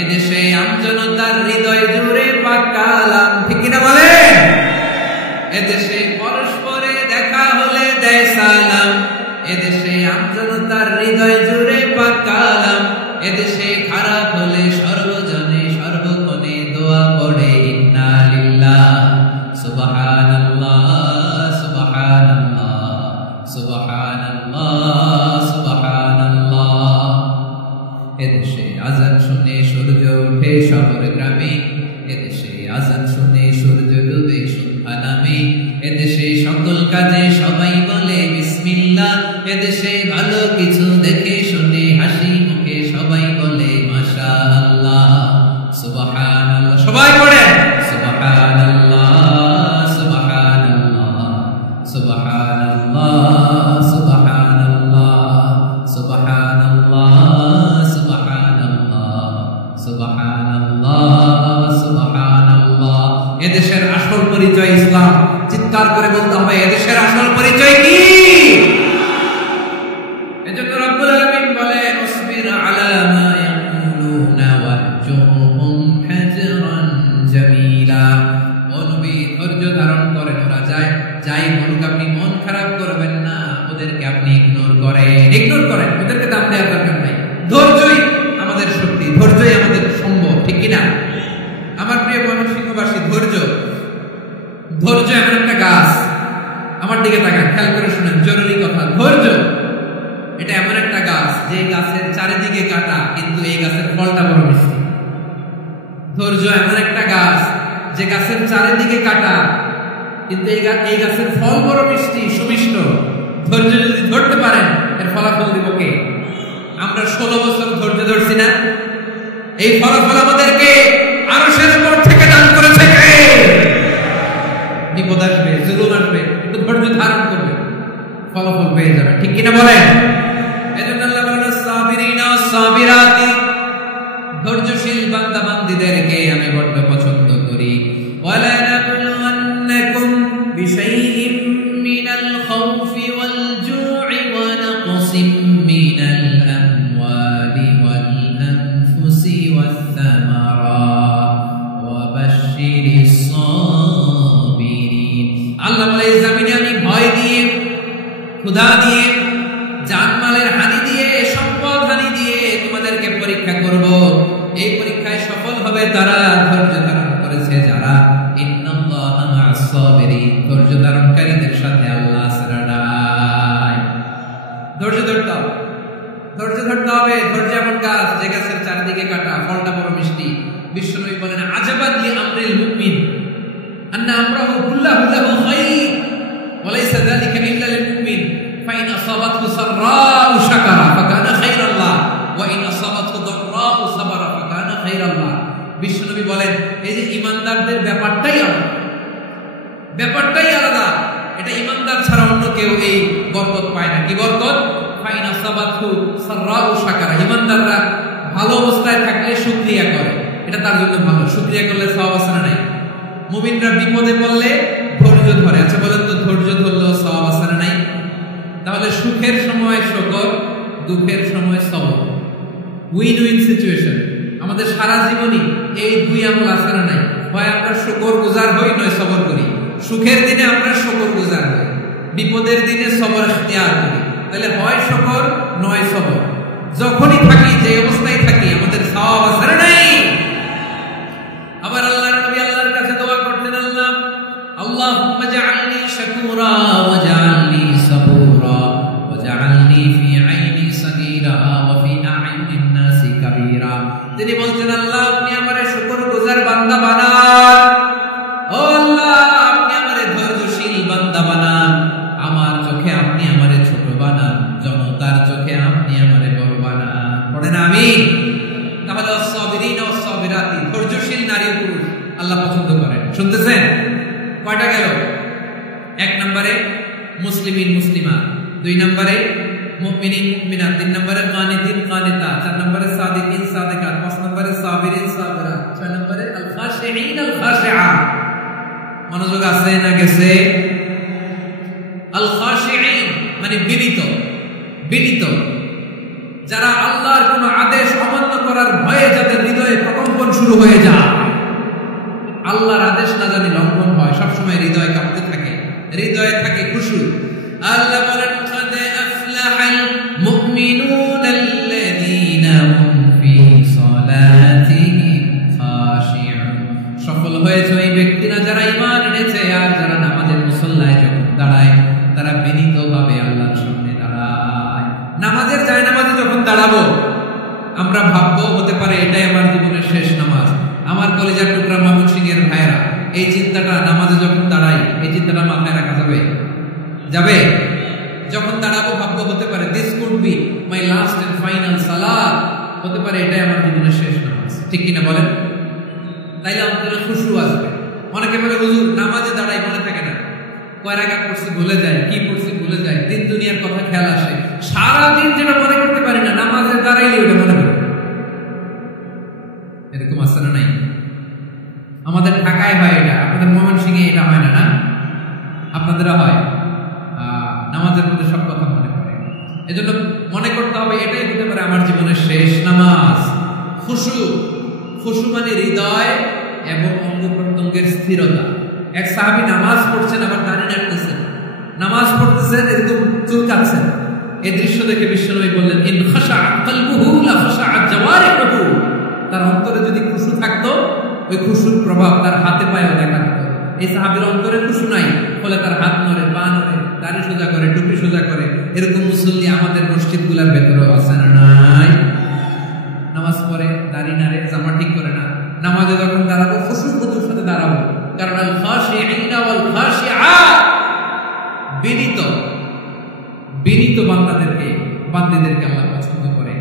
এদেশে আমজনতার হৃদয় জুড়ে পাকালাম। ঠিক কিনা বলে? এদেশে পরস্পরে দেখা হলে দেয় সালাম, এদেশে আমজনতার হৃদয় জুড়ে পাকালাম, এদেশে খারাপ হলে সর্বজনে সর্বক্ষণে দোয়া পড়ে ইন্না লিল্লাহ সুবহানাল্লাহ সুবহানাল্লাহ সুবহানাল্লাহ সুবহানাল্লাহ। এদেশে আজান শুনে সূর্য ওঠে শহর গ্রামে, এদেশে আজান শুনে সূর্য ডুবে সন্ধ্যা নামে, এদেশে সকল কাজে সবাই বলে বিসমিল্লাহ, এদেশে ভালো কিছু দেখে শুনে হাসি মুখে সবাই বলে মাশাআল্লাহ সুবহানাল্লাহ। সবাই পড়েন সুবহানাল্লাহ সুবহানাল্লাহ সুবহানাল্লাহ সুবহানাল্লাহ সুবহানাল্লাহ সুবহানাল্লাহ সুবহানাল্লাহ সুবহানাল্লাহ। এদেশের আসল পরিচয় ইসলাম। চিৎকার করে বলতে হবে, এদেশের আসল পরিচয় কি? যাই বলুক আপনি মন খারাপ করবেন না, ওদেরকে আপনি ইগনোর করেন, ওদেরকে দাম দেওয়ার দরকার নাই। ধৈর্যই আমাদের শক্তি, ধৈর্যই আমাদের সম্ভব, ঠিক কিনা? আমার প্রিয় ময়মনসিংহবাসী, ধৈর্য এমন একটা গাছ, আমার দিকে তাকান, খেয়াল করে শুনেন, জরুরি কথা। ধৈর্য এটা এমন একটা গাছ যে গাছের চারিদিকে কাটা, কিন্তু এই গাছের ফলটা বড় মিষ্টি। ধৈর্য এমন একটা গাছ যে গাছের চারিদিকে কাটা, কিন্তু এই গাছের ফল বড় মিষ্টি, সুমিষ্ট। ধৈর্য যদি ধরতে পারেন, এর ফলাফল দিব কে? আমরা 16 বছর ধৈর্য ধরছি না, এই ফলাফল আমাদেরকে আরশের উপর থেকে দান করেছে কে? বিপদ আসবে, জুলুম আসবে, একটু ধৈর্য ধারণ করবে, ফলাফল পেয়ে যাবে, ঠিক কিনা বলেন? এজন্য আল্লাহ বলেন সাবিরিনা সাবিরাতি, ধৈর্যশীল বান্দা বান্দীদেরকে আমি বড় পছন্দ করি। ওয়ালা নাবলুওয়ান্নাকুম বিশাইইম মিনাল খাউফি ওয়াল জু'i ওয়া নাকসিম মিনাল আমওয়ালি ওয়াল আনফুসি ওয়াস সামারাত ওয়া বাশশিরিস সাবিরিন। আল্লাহ বলে, জমিনে আমি ভয় দিয়ে, ক্ষুধা দিয়ে, জানমালের হানি দিয়ে, সম্পদ হানি দিয়ে তোমাদেরকে পরীক্ষা করব। এই পরীক্ষায় সফল হবে তারা, ধৈর্য ধারণ করেছে যারা। ইন্নাল্লাহা মা'আস সাবিরিন, ধৈর্য ধারণকারীদের সাথে আল্লাহ আছে নাই। ধৈর্য ধরতে হবে, ধৈর্য এমন গাছ যে গাছের চারিদিকে কাটা, ফলটা বড় মিষ্টি। বিশ্বনবী বলেন, আজাবান লি আমরিল মুমিন আন্না আমরাহু কুল্লাহু লাহু খায়র ওয়া লাইসা যালিকা ইল্লা লিল মুমিন ফাইন আসাবাতহু সাররাউ শাকারা ফাকানা খায়রাল্লাহ ওয়া ইন আসাবাতহু দাররাউ সাবারা ফাকানা খায়রাল্লাহ। বিশ্বনবী বলেন, এই যে ঈমানদারদের ব্যাপারটাই আলাদা, এটা ঈমানদার ছাড়া অন্য কেউ এই বরকত পায় না। কি বরকত? ফাইন আসাবাতহু সাররাউ শাকারা, ঈমানদাররা ভালো অবস্থায় থাকলে শুকরিয়া করে, এটা তার জন্য ভালো। শুকরিয়া করলে সওয়াব আছে না নাই? মুমিনরা বিপদে পড়লে ধৈর্য ধরে। আচ্ছা বলেন তো, ধৈর্য ধরলেও সওয়াব আছে না নাই? তাহলে সুখের সময় শুকর, দুঃখের সময় সবর, উইন সিচুয়েশন। আমাদের সারা জীবনই এই দুই আমল আছে না নাই? হয় আমরা শুকর গুজার হই, নয় সবর করি। সুখের দিনে আমরা শুকর গুজার হই, বিপদের দিনে সবর ইখতিয়ার করি। তাহলে হয় শুকর নয় সবর। যখনই থাকি, যে অবস্থায় থাকি, আমাদের সওয়াব আছে না নাই? আবার আল্লাহর নবী আল্লাহর কাছে দোয়া করতেন, আল্লাহুম্মা জাআলনি শাকুরা ওয়া জাআলনি সাবুরা ওয়া জাআলনি ফি আইনি সাগীরা ওয়া ফি আ'ইনিন নাসি কাবীরা। তিনি বলতেন, আল্লাহ আপনি আমারে শুকরগুজার বান্দা বানান, ও আল্লাহ আপনি আমারে ধৈর্যশীল বান্দা বানান, আমার চোখে আপনি আমারে ছোট বানান, জনতার চোখে আপনি আমারে বড় বানান। পড়েন আমিন। তাহলে আস-সাবিরিনা ওয়াস-সাবিরাতি, ধৈর্যশীল নারী পুরুষ আল্লাহ পছন্দ করেন। শুনতেছেন? কয়টা গেল? 1 নম্বরে মুসলিমিন মুসলিমা, 2 নম্বরে মুমিনিন মুমিনাত, 3 নম্বরে কানিতিন কানিতা, 4 নম্বরে সাদিকিন সাদিকাত, 5 নম্বরে সাবিরিন সাবিরাত, 6 নম্বরে আল খাশিঈন আল খাশিআ। মনোযোগ আছে না গেছে? আল খাশিঈন মানে বিনীত, যারা আল্লাহর কোন আদেশ অমান্য করার ভয়ে যাদের হৃদয়ে প্রকম্পন শুরু হয়ে যায়, আল্লাহর আদেশ না জানি লঙ্ঘন হয়, সবসময় হৃদয় কাঁপতে থাকে, হৃদয়ে থাকে খুশু। আল্লাহ বলেন, قد أفلح المؤمنون الذين هم في صلاتهم خاشعون। সফল হয়েছে ওই ব্যক্তিরা যারা ঈমান এনেছে আর যারা নামাজের মুসল্লায় যখন দাঁড়ায় তারা বিনীতভাবে আল্লাহর সামনে দাঁড়ায়। নামাজের জায়নামাজে যখন দাঁড়াবো আমরা ভাববো, হতে পারে এটাই আমার জীবনের শেষ নামাজ। আমার কলেজার টুকরা ময়মনসিংহের ভাইরা, এই চিন্তাটা নামাজে যখন দাঁড়াই, এই চিন্তাটা মাথায় রাখা যাবে? যখন দাঁড়াবো ভাববো, হতে পারে this could be my last and final সালাত, হতে পারে এটাই আমার জীবনের শেষ নামাজ, ঠিক কিনা বলেন? তাইলে অন্তরে খুশু আসবে। অনেকে বলে, হুজুর নামাজে দাঁড়াই মনে থাকে না, কয় রাকাত পড়ছি ভুলে যায়, কি পড়ছি ভুলে যায়, দিন দুনিয়ার কথা খেয়াল আসে, সারাদিন যেটা মনে করতে পারি না, নামাজে দাঁড়াইলে ওটা মনে পড়ে। এরকম আছে না নাই? আমাদের ঢাকায় হয় এটা, আপনাদের ময়মনসিংহে এটা হয় না? না, আপনাদেরও হয়। নামাজের মধ্যে সব কথা মনে পড়ে। এজন্য মনে করতে হবে এটাই হতে পারে আমার জীবনের শেষ নামাজ। খুশু মানে হৃদয় এবং অঙ্গ প্রত্যঙ্গের স্থিরতা। এক সাহাবী নামাজ পড়ছেন, আবার দাঁড়িয়ে রাখতেছেন। নামাজ পড়তেছেন এরকম চুল কাটছেন। এই দৃশ্য দেখে বিশ্বনবী বললেন, ইন খাশা কলবুহু লা খাশা জাওয়ারিহু, তার অন্তরে যদি খুশু থাকতো ওই খুশুর প্রভাব তার হাতে পায়েও দেখা যেত। এই সাহাবীর অন্তরে খুশু নাই, ফলে তার হাত নড়ে, পা নড়ে, দাড়ি সোজা করে, টুপি সোজা করে। এরকম মুসল্লি আমাদের মসজিদগুলোর ভেতরেও আছে না নাই? নামাজ পড়ে, দাড়ি নাড়ে, জামা ঠিক করে না, নামাজে যখন দাঁড়াবো খুশু খুশুর সাথে দাঁড়াবো। কারণ আল খাশিঈনা ওয়াল খাশিআত, বিনীত বান্দাদেরকে আল্লাহ পছন্দ করে।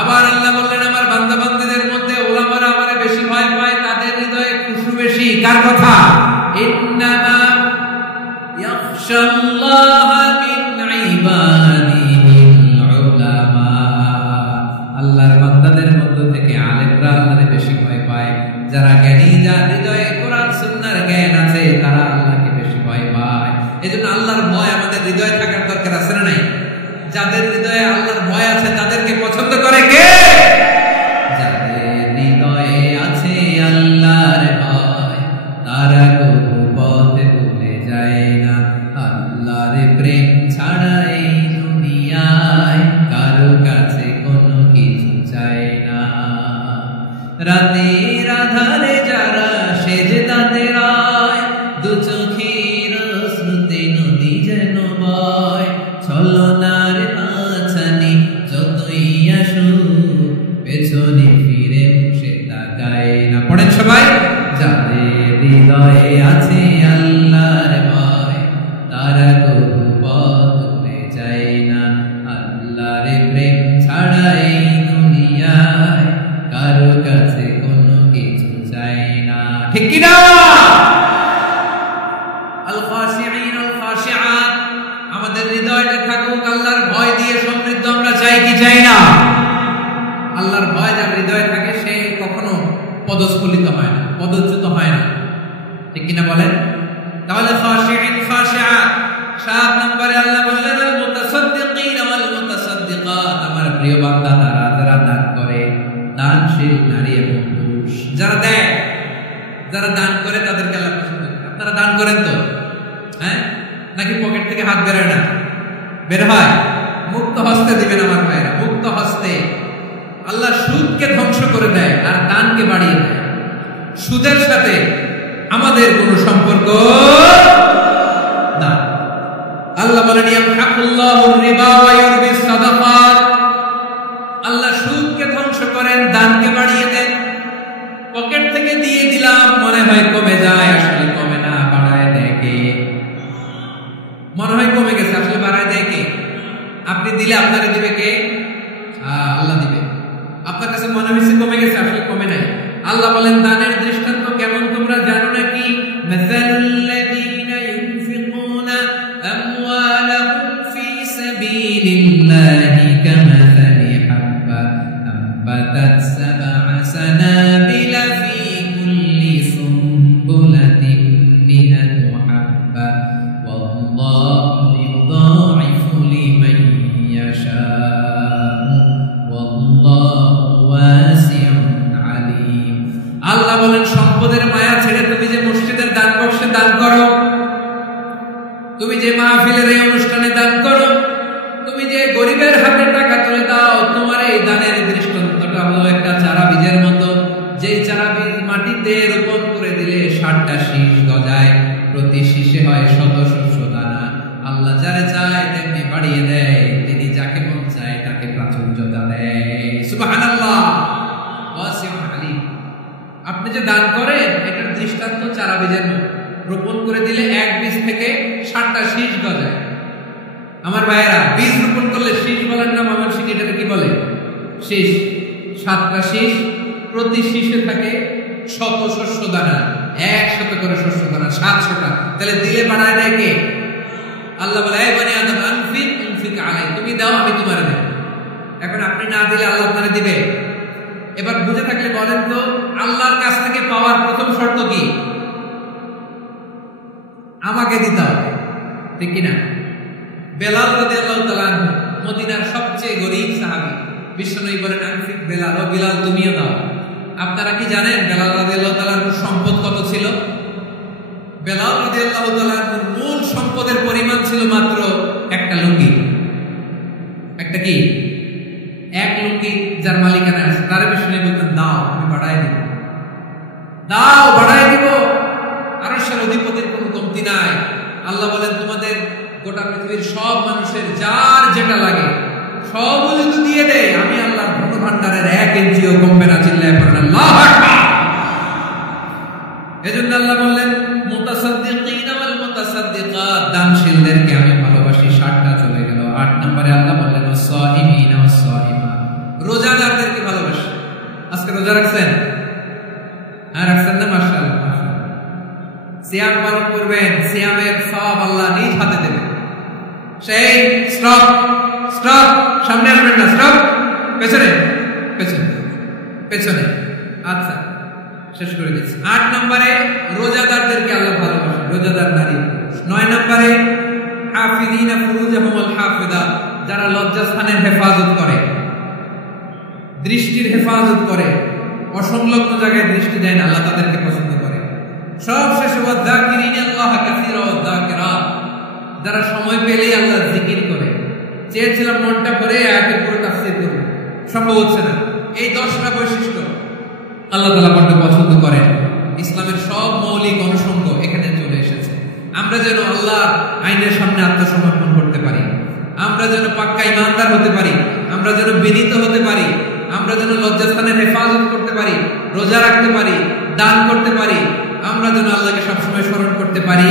আবার আল্লাহ বললেন, আমার বান্দা বান্দীদের মধ্যে উলামারা আমারে বেশি ভয় পায়, তাদের হৃদয়ে খুশু বেশি। কার কথা? ইন্নামা ইয়াখশাল্লাহা মিন ইবাদিহিল উলামা, আল্লাহর বান্দাদের মধ্য থেকে আলেমরা আল্লাহকে বেশি ভয় পায়। যারা জ্ঞানী, যার হৃদয়ে কোরআন সুন্নাহর জ্ঞান আছে, তারা আল্লাহকে বেশি ভয় পায়। এজন্য আল্লাহর ভয় আমাদের হৃদয়ে থাকার দরকার আছে না নাই? যাদের হৃদয়ে আল্লাহর ভয় আছে তাদেরকে পছন্দ করে কে? যাদের হৃদয়ে আছে আল্লাহর ভয়, তারা কোনো পথে ভুলে যায় না। আল্লাহর প্রেম ছাড়া এই দুনিয়ায় কারো কাছে কোনো কিছু চায় না। রাতের আধারে যারা সেজদাতে রয়, দু চোখের অশ্রুতে নদী যেন বয়। ছলনার আছানি যতই আসুক, পেছনে ফিরে বসে তাকায় না। পড়েন সবাই। যাদের হৃদয়ে আছে আল্লাহর ভয়, তারা কোনো পথ ভুলে যায় না। আল্লাহর প্রেম ছাড়া এই দুনিয়ায় কারো কাছে কোনো কিছু চাই না। ঠিক কি না? আল খাশিঈন আল খাশিআত, আমাদের হৃদয়টা থাকুক আল্লাহর ভয় দিয়ে সমৃদ্ধ। আমরা চাই কি চাই না? আল্লাহর ভয় যার হৃদয়ে থাকে সে কখনো পদস্খলিত হয় না, পদচ্যুত হয় না। ঠিক কিনা বলেন? তাহলে খাশিঈন খাশিআত। 7 নম্বরে আল্লাহ বললেন, আল মুতাসাদ্দিকিন ওয়াল মুতাসাদ্দিকাত, আমার প্রিয় বান্দা তারা যারা দান করে, দানশীল নারী এবং পুরুষ যারা দেয়, যারা দান করে তাদেরকে আল্লাহ পছন্দ করে। আপনারা দান করেন তো? হ্যাঁ, নাকি পকেট থেকে হাত বেরোয় না? বের হয়। মুক্ত হস্তে দিবেন আমার ভাইরা, মুক্ত হস্তে। আল্লাহ সুদকে ধ্বংস করে দেয় আর দানকে বাড়িয়ে দেয়। সুদের সাথে আমাদের কোনো সম্পর্ক না। আল্লাহ বলেন, ইয়ামহাকুল্লাহুর রিবা ওয়া ইউরবিস সাদাকাত, আল্লাহ সুদকে ধ্বংস করেন, দানকে বাড়িয়ে দেন। পকেট থেকে দিয়ে দিলাম, মনে হয় কমে যায়, আসলে কমে না, বাড়ায় দেয় কে? মনে হয় কমে গেছে, আসলে বাড়ায় দেয় কে? আপনি দিলে আপনাকে দিবে কে? আল্লাহ দিবে। আপনার কাছে মনে হয়েছে কমে গেছে, আসলে কমে নাই। আল্লাহ বলেন, দানের দৃষ্টান্ত কেমন তোমরা জানো নাকি? মাসালুল্লাযীনা ইউনফিকুনা আমওয়ালাহুম ফী সাবীলিল্লাহি কামাসালি হাব্বা আম্বাতাত সাবআ সানাবিলা ফী কুল্লি সুনবুলাতিন মিআতু হাব্বা ওয়াল্লাহু ইউদাঈফু লিমান ইয়াশাউ ওয়াল্লাহু ওয়াসিউন আলীম। আল্লাহ বলেন, সম্পদের মায়া ছেড়ে তুমি যে মসজিদের দান বক্সে দান করো, তুমি যে মাহফিলের এই অনুষ্ঠানে দান করো, তুমি যে গরিবের হাতে টাকা তুলে দাও, তোমার এই দানের দৃষ্টান্তটা হলো একটা চারা বীজের মতো। যেই চারা বীজ মাটিতে রোপণ করে দিলে 60টা শীষ গজায়, প্রতি শীষে হয় 100 শস্য দানা। আল্লাহ যারে চায় তেমনি বাড়িয়ে দেয়, তিনি যাকে মন চায় তাকে প্রাচুর্যতা দেয়। সুবহানাল্লাহ, ওয়াসিউন আলীম। আপনি যে দান করেন এটার দৃষ্টান্ত চারা বীজের মতো, রোপণ করে দিলে এক বীজ থেকে 60টা শীষ গজায়। আমার ভাইয়েরা, বীজ রোপণ করলে শীষ বলেন না ময়মনসিংহে, এটাকে কি বলে? শীষ। 7টা শীষ, প্রতি শীষে থাকে 100 শস্য দানা, 100 করে শস্য দানা, 700টা। তাহলে দিলে বাড়ায় দেয় কে? আল্লাহ বলে, এই বনি আদম আনফিক উনফিক আলাই, তুমি দাও আমি তোমার দেব। এখন আপনি না দিলে আল্লাহ আপনারে দিবে? এবার বুঝে থাকলে বলেন তো, আল্লাহর কাছ থেকে পাওয়ার প্রথম শর্ত কি? আমাকে দিতে হবে। ঠিক কিনা? বেলাল রাদিয়াল্লাহু তাআলা আনহু, মদিনার সবচেয়ে গরীব সাহাবী, বিশ্বনবী বলেন, আনফিক বেলাল, ও বেলাল তুমিও দাও। আপনারা কি জানেন বেলাল রাদিয়াল্লাহু তাআলা আনহুর সম্পদ কত ছিল? বেলাল রাদিয়াল্লাহু তাআলা আনহুর মূল সম্পদের পরিমাণ ছিল মাত্র আল্লাহ বলেন তোমাদের গোটা পৃথিবীর সব মানুষের যার যেটা লাগে সব যদি দিয়ে দেয় আমি আল্লাহর ধন ভান্ডারের 1 ইঞ্চিও কমবে না। চিল্লায়ে পড়েন আল্লাহু আকবার। এজন্য আল্লাহ বললেন মুতাসাদ্দিকিনা ওয়াল মুতাসাদ্দিকাত, দানশীলদেরকে আমি ভালোবাসি। 7টা চলে গেল। 8 নম্বরে আল্লাহ বললেন ওয়াসাইমিনা ওয়াসাইমা, রোজাদারদেরকে ভালোবাসি। আজকে রোজা রাখছেন? হ্যাঁ রাখছেন না? মাশাআল্লাহ মাশাআল্লাহ। সিয়াম পালন করবেন, সিয়ামের সওয়াব আল্লাহ নিজ হাতে দেবেন। সেই স্টপ স্টপ, সামনে আসবেন না, স্টপ, পেছনে পেছনে পেছনে। আচ্ছা শেষ করে দিচ্ছি। 8 নম্বরে রোজাদারদেরকে আল্লাহ ভালোবাসেন, রোজাদার নারী। 9 নম্বরে হাফিজিনা ফুরুজাহুম ওয়াল হাফিজাত, যারা লজ্জাস্থানের হেফাজত করে, দৃষ্টির হেফাজত করে, অসংলগ্ন জায়গায় দৃষ্টি দেয় না, আল্লাহ তাদেরকে পছন্দ করে। সবশেষে ওয়াযাকিরিনা আল্লাহ কাসীরা ওয়াযাকিরাত, যারা সময় পেলেই আল্লাহর জিকির করে। চেয়েছিলাম মনটা করে আয়াতের পুরো তাফসীর করব, সম্ভব হচ্ছে না। এই 10টা বৈশিষ্ট্য আল্লাহ তাআলা বড় পছন্দ করেন। ইসলামের সব মৌলিক অনুষঙ্গ এখানে চলে এসেছে। আমরা যেন আল্লাহর আইনের সামনে আত্মসমর্পণ করতে পারি, আমরা যেন পাক্কা ঈমানদার হতে পারি, আমরা যেন বিনীত হতে পারি, আমরা যেন লজ্জাস্থানের হেফাজত করতে পারি, রোজা রাখতে পারি, দান করতে পারি, আমরা যেন আল্লাহকে সবসময় স্মরণ করতে পারি।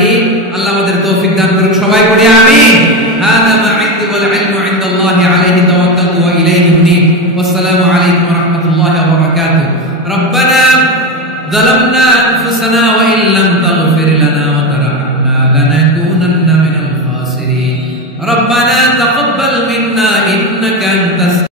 আল্লাহ আমাদের তৌফিক দান করুন। সবাই পড়ি আমিন। হাদা মা ইনদি ওয়াল ইলমু ইনদাল্লাহি আলাইহি তাওয়াক্কালতু ওয়া ইলাইহি উনীব। ওয়াসসালামু আলাইকুম ওয়া রাহমাতুল্লাহি ওয়া বারাকাতুহু। রব্বানা যালামনা আনফুসানা ওয়া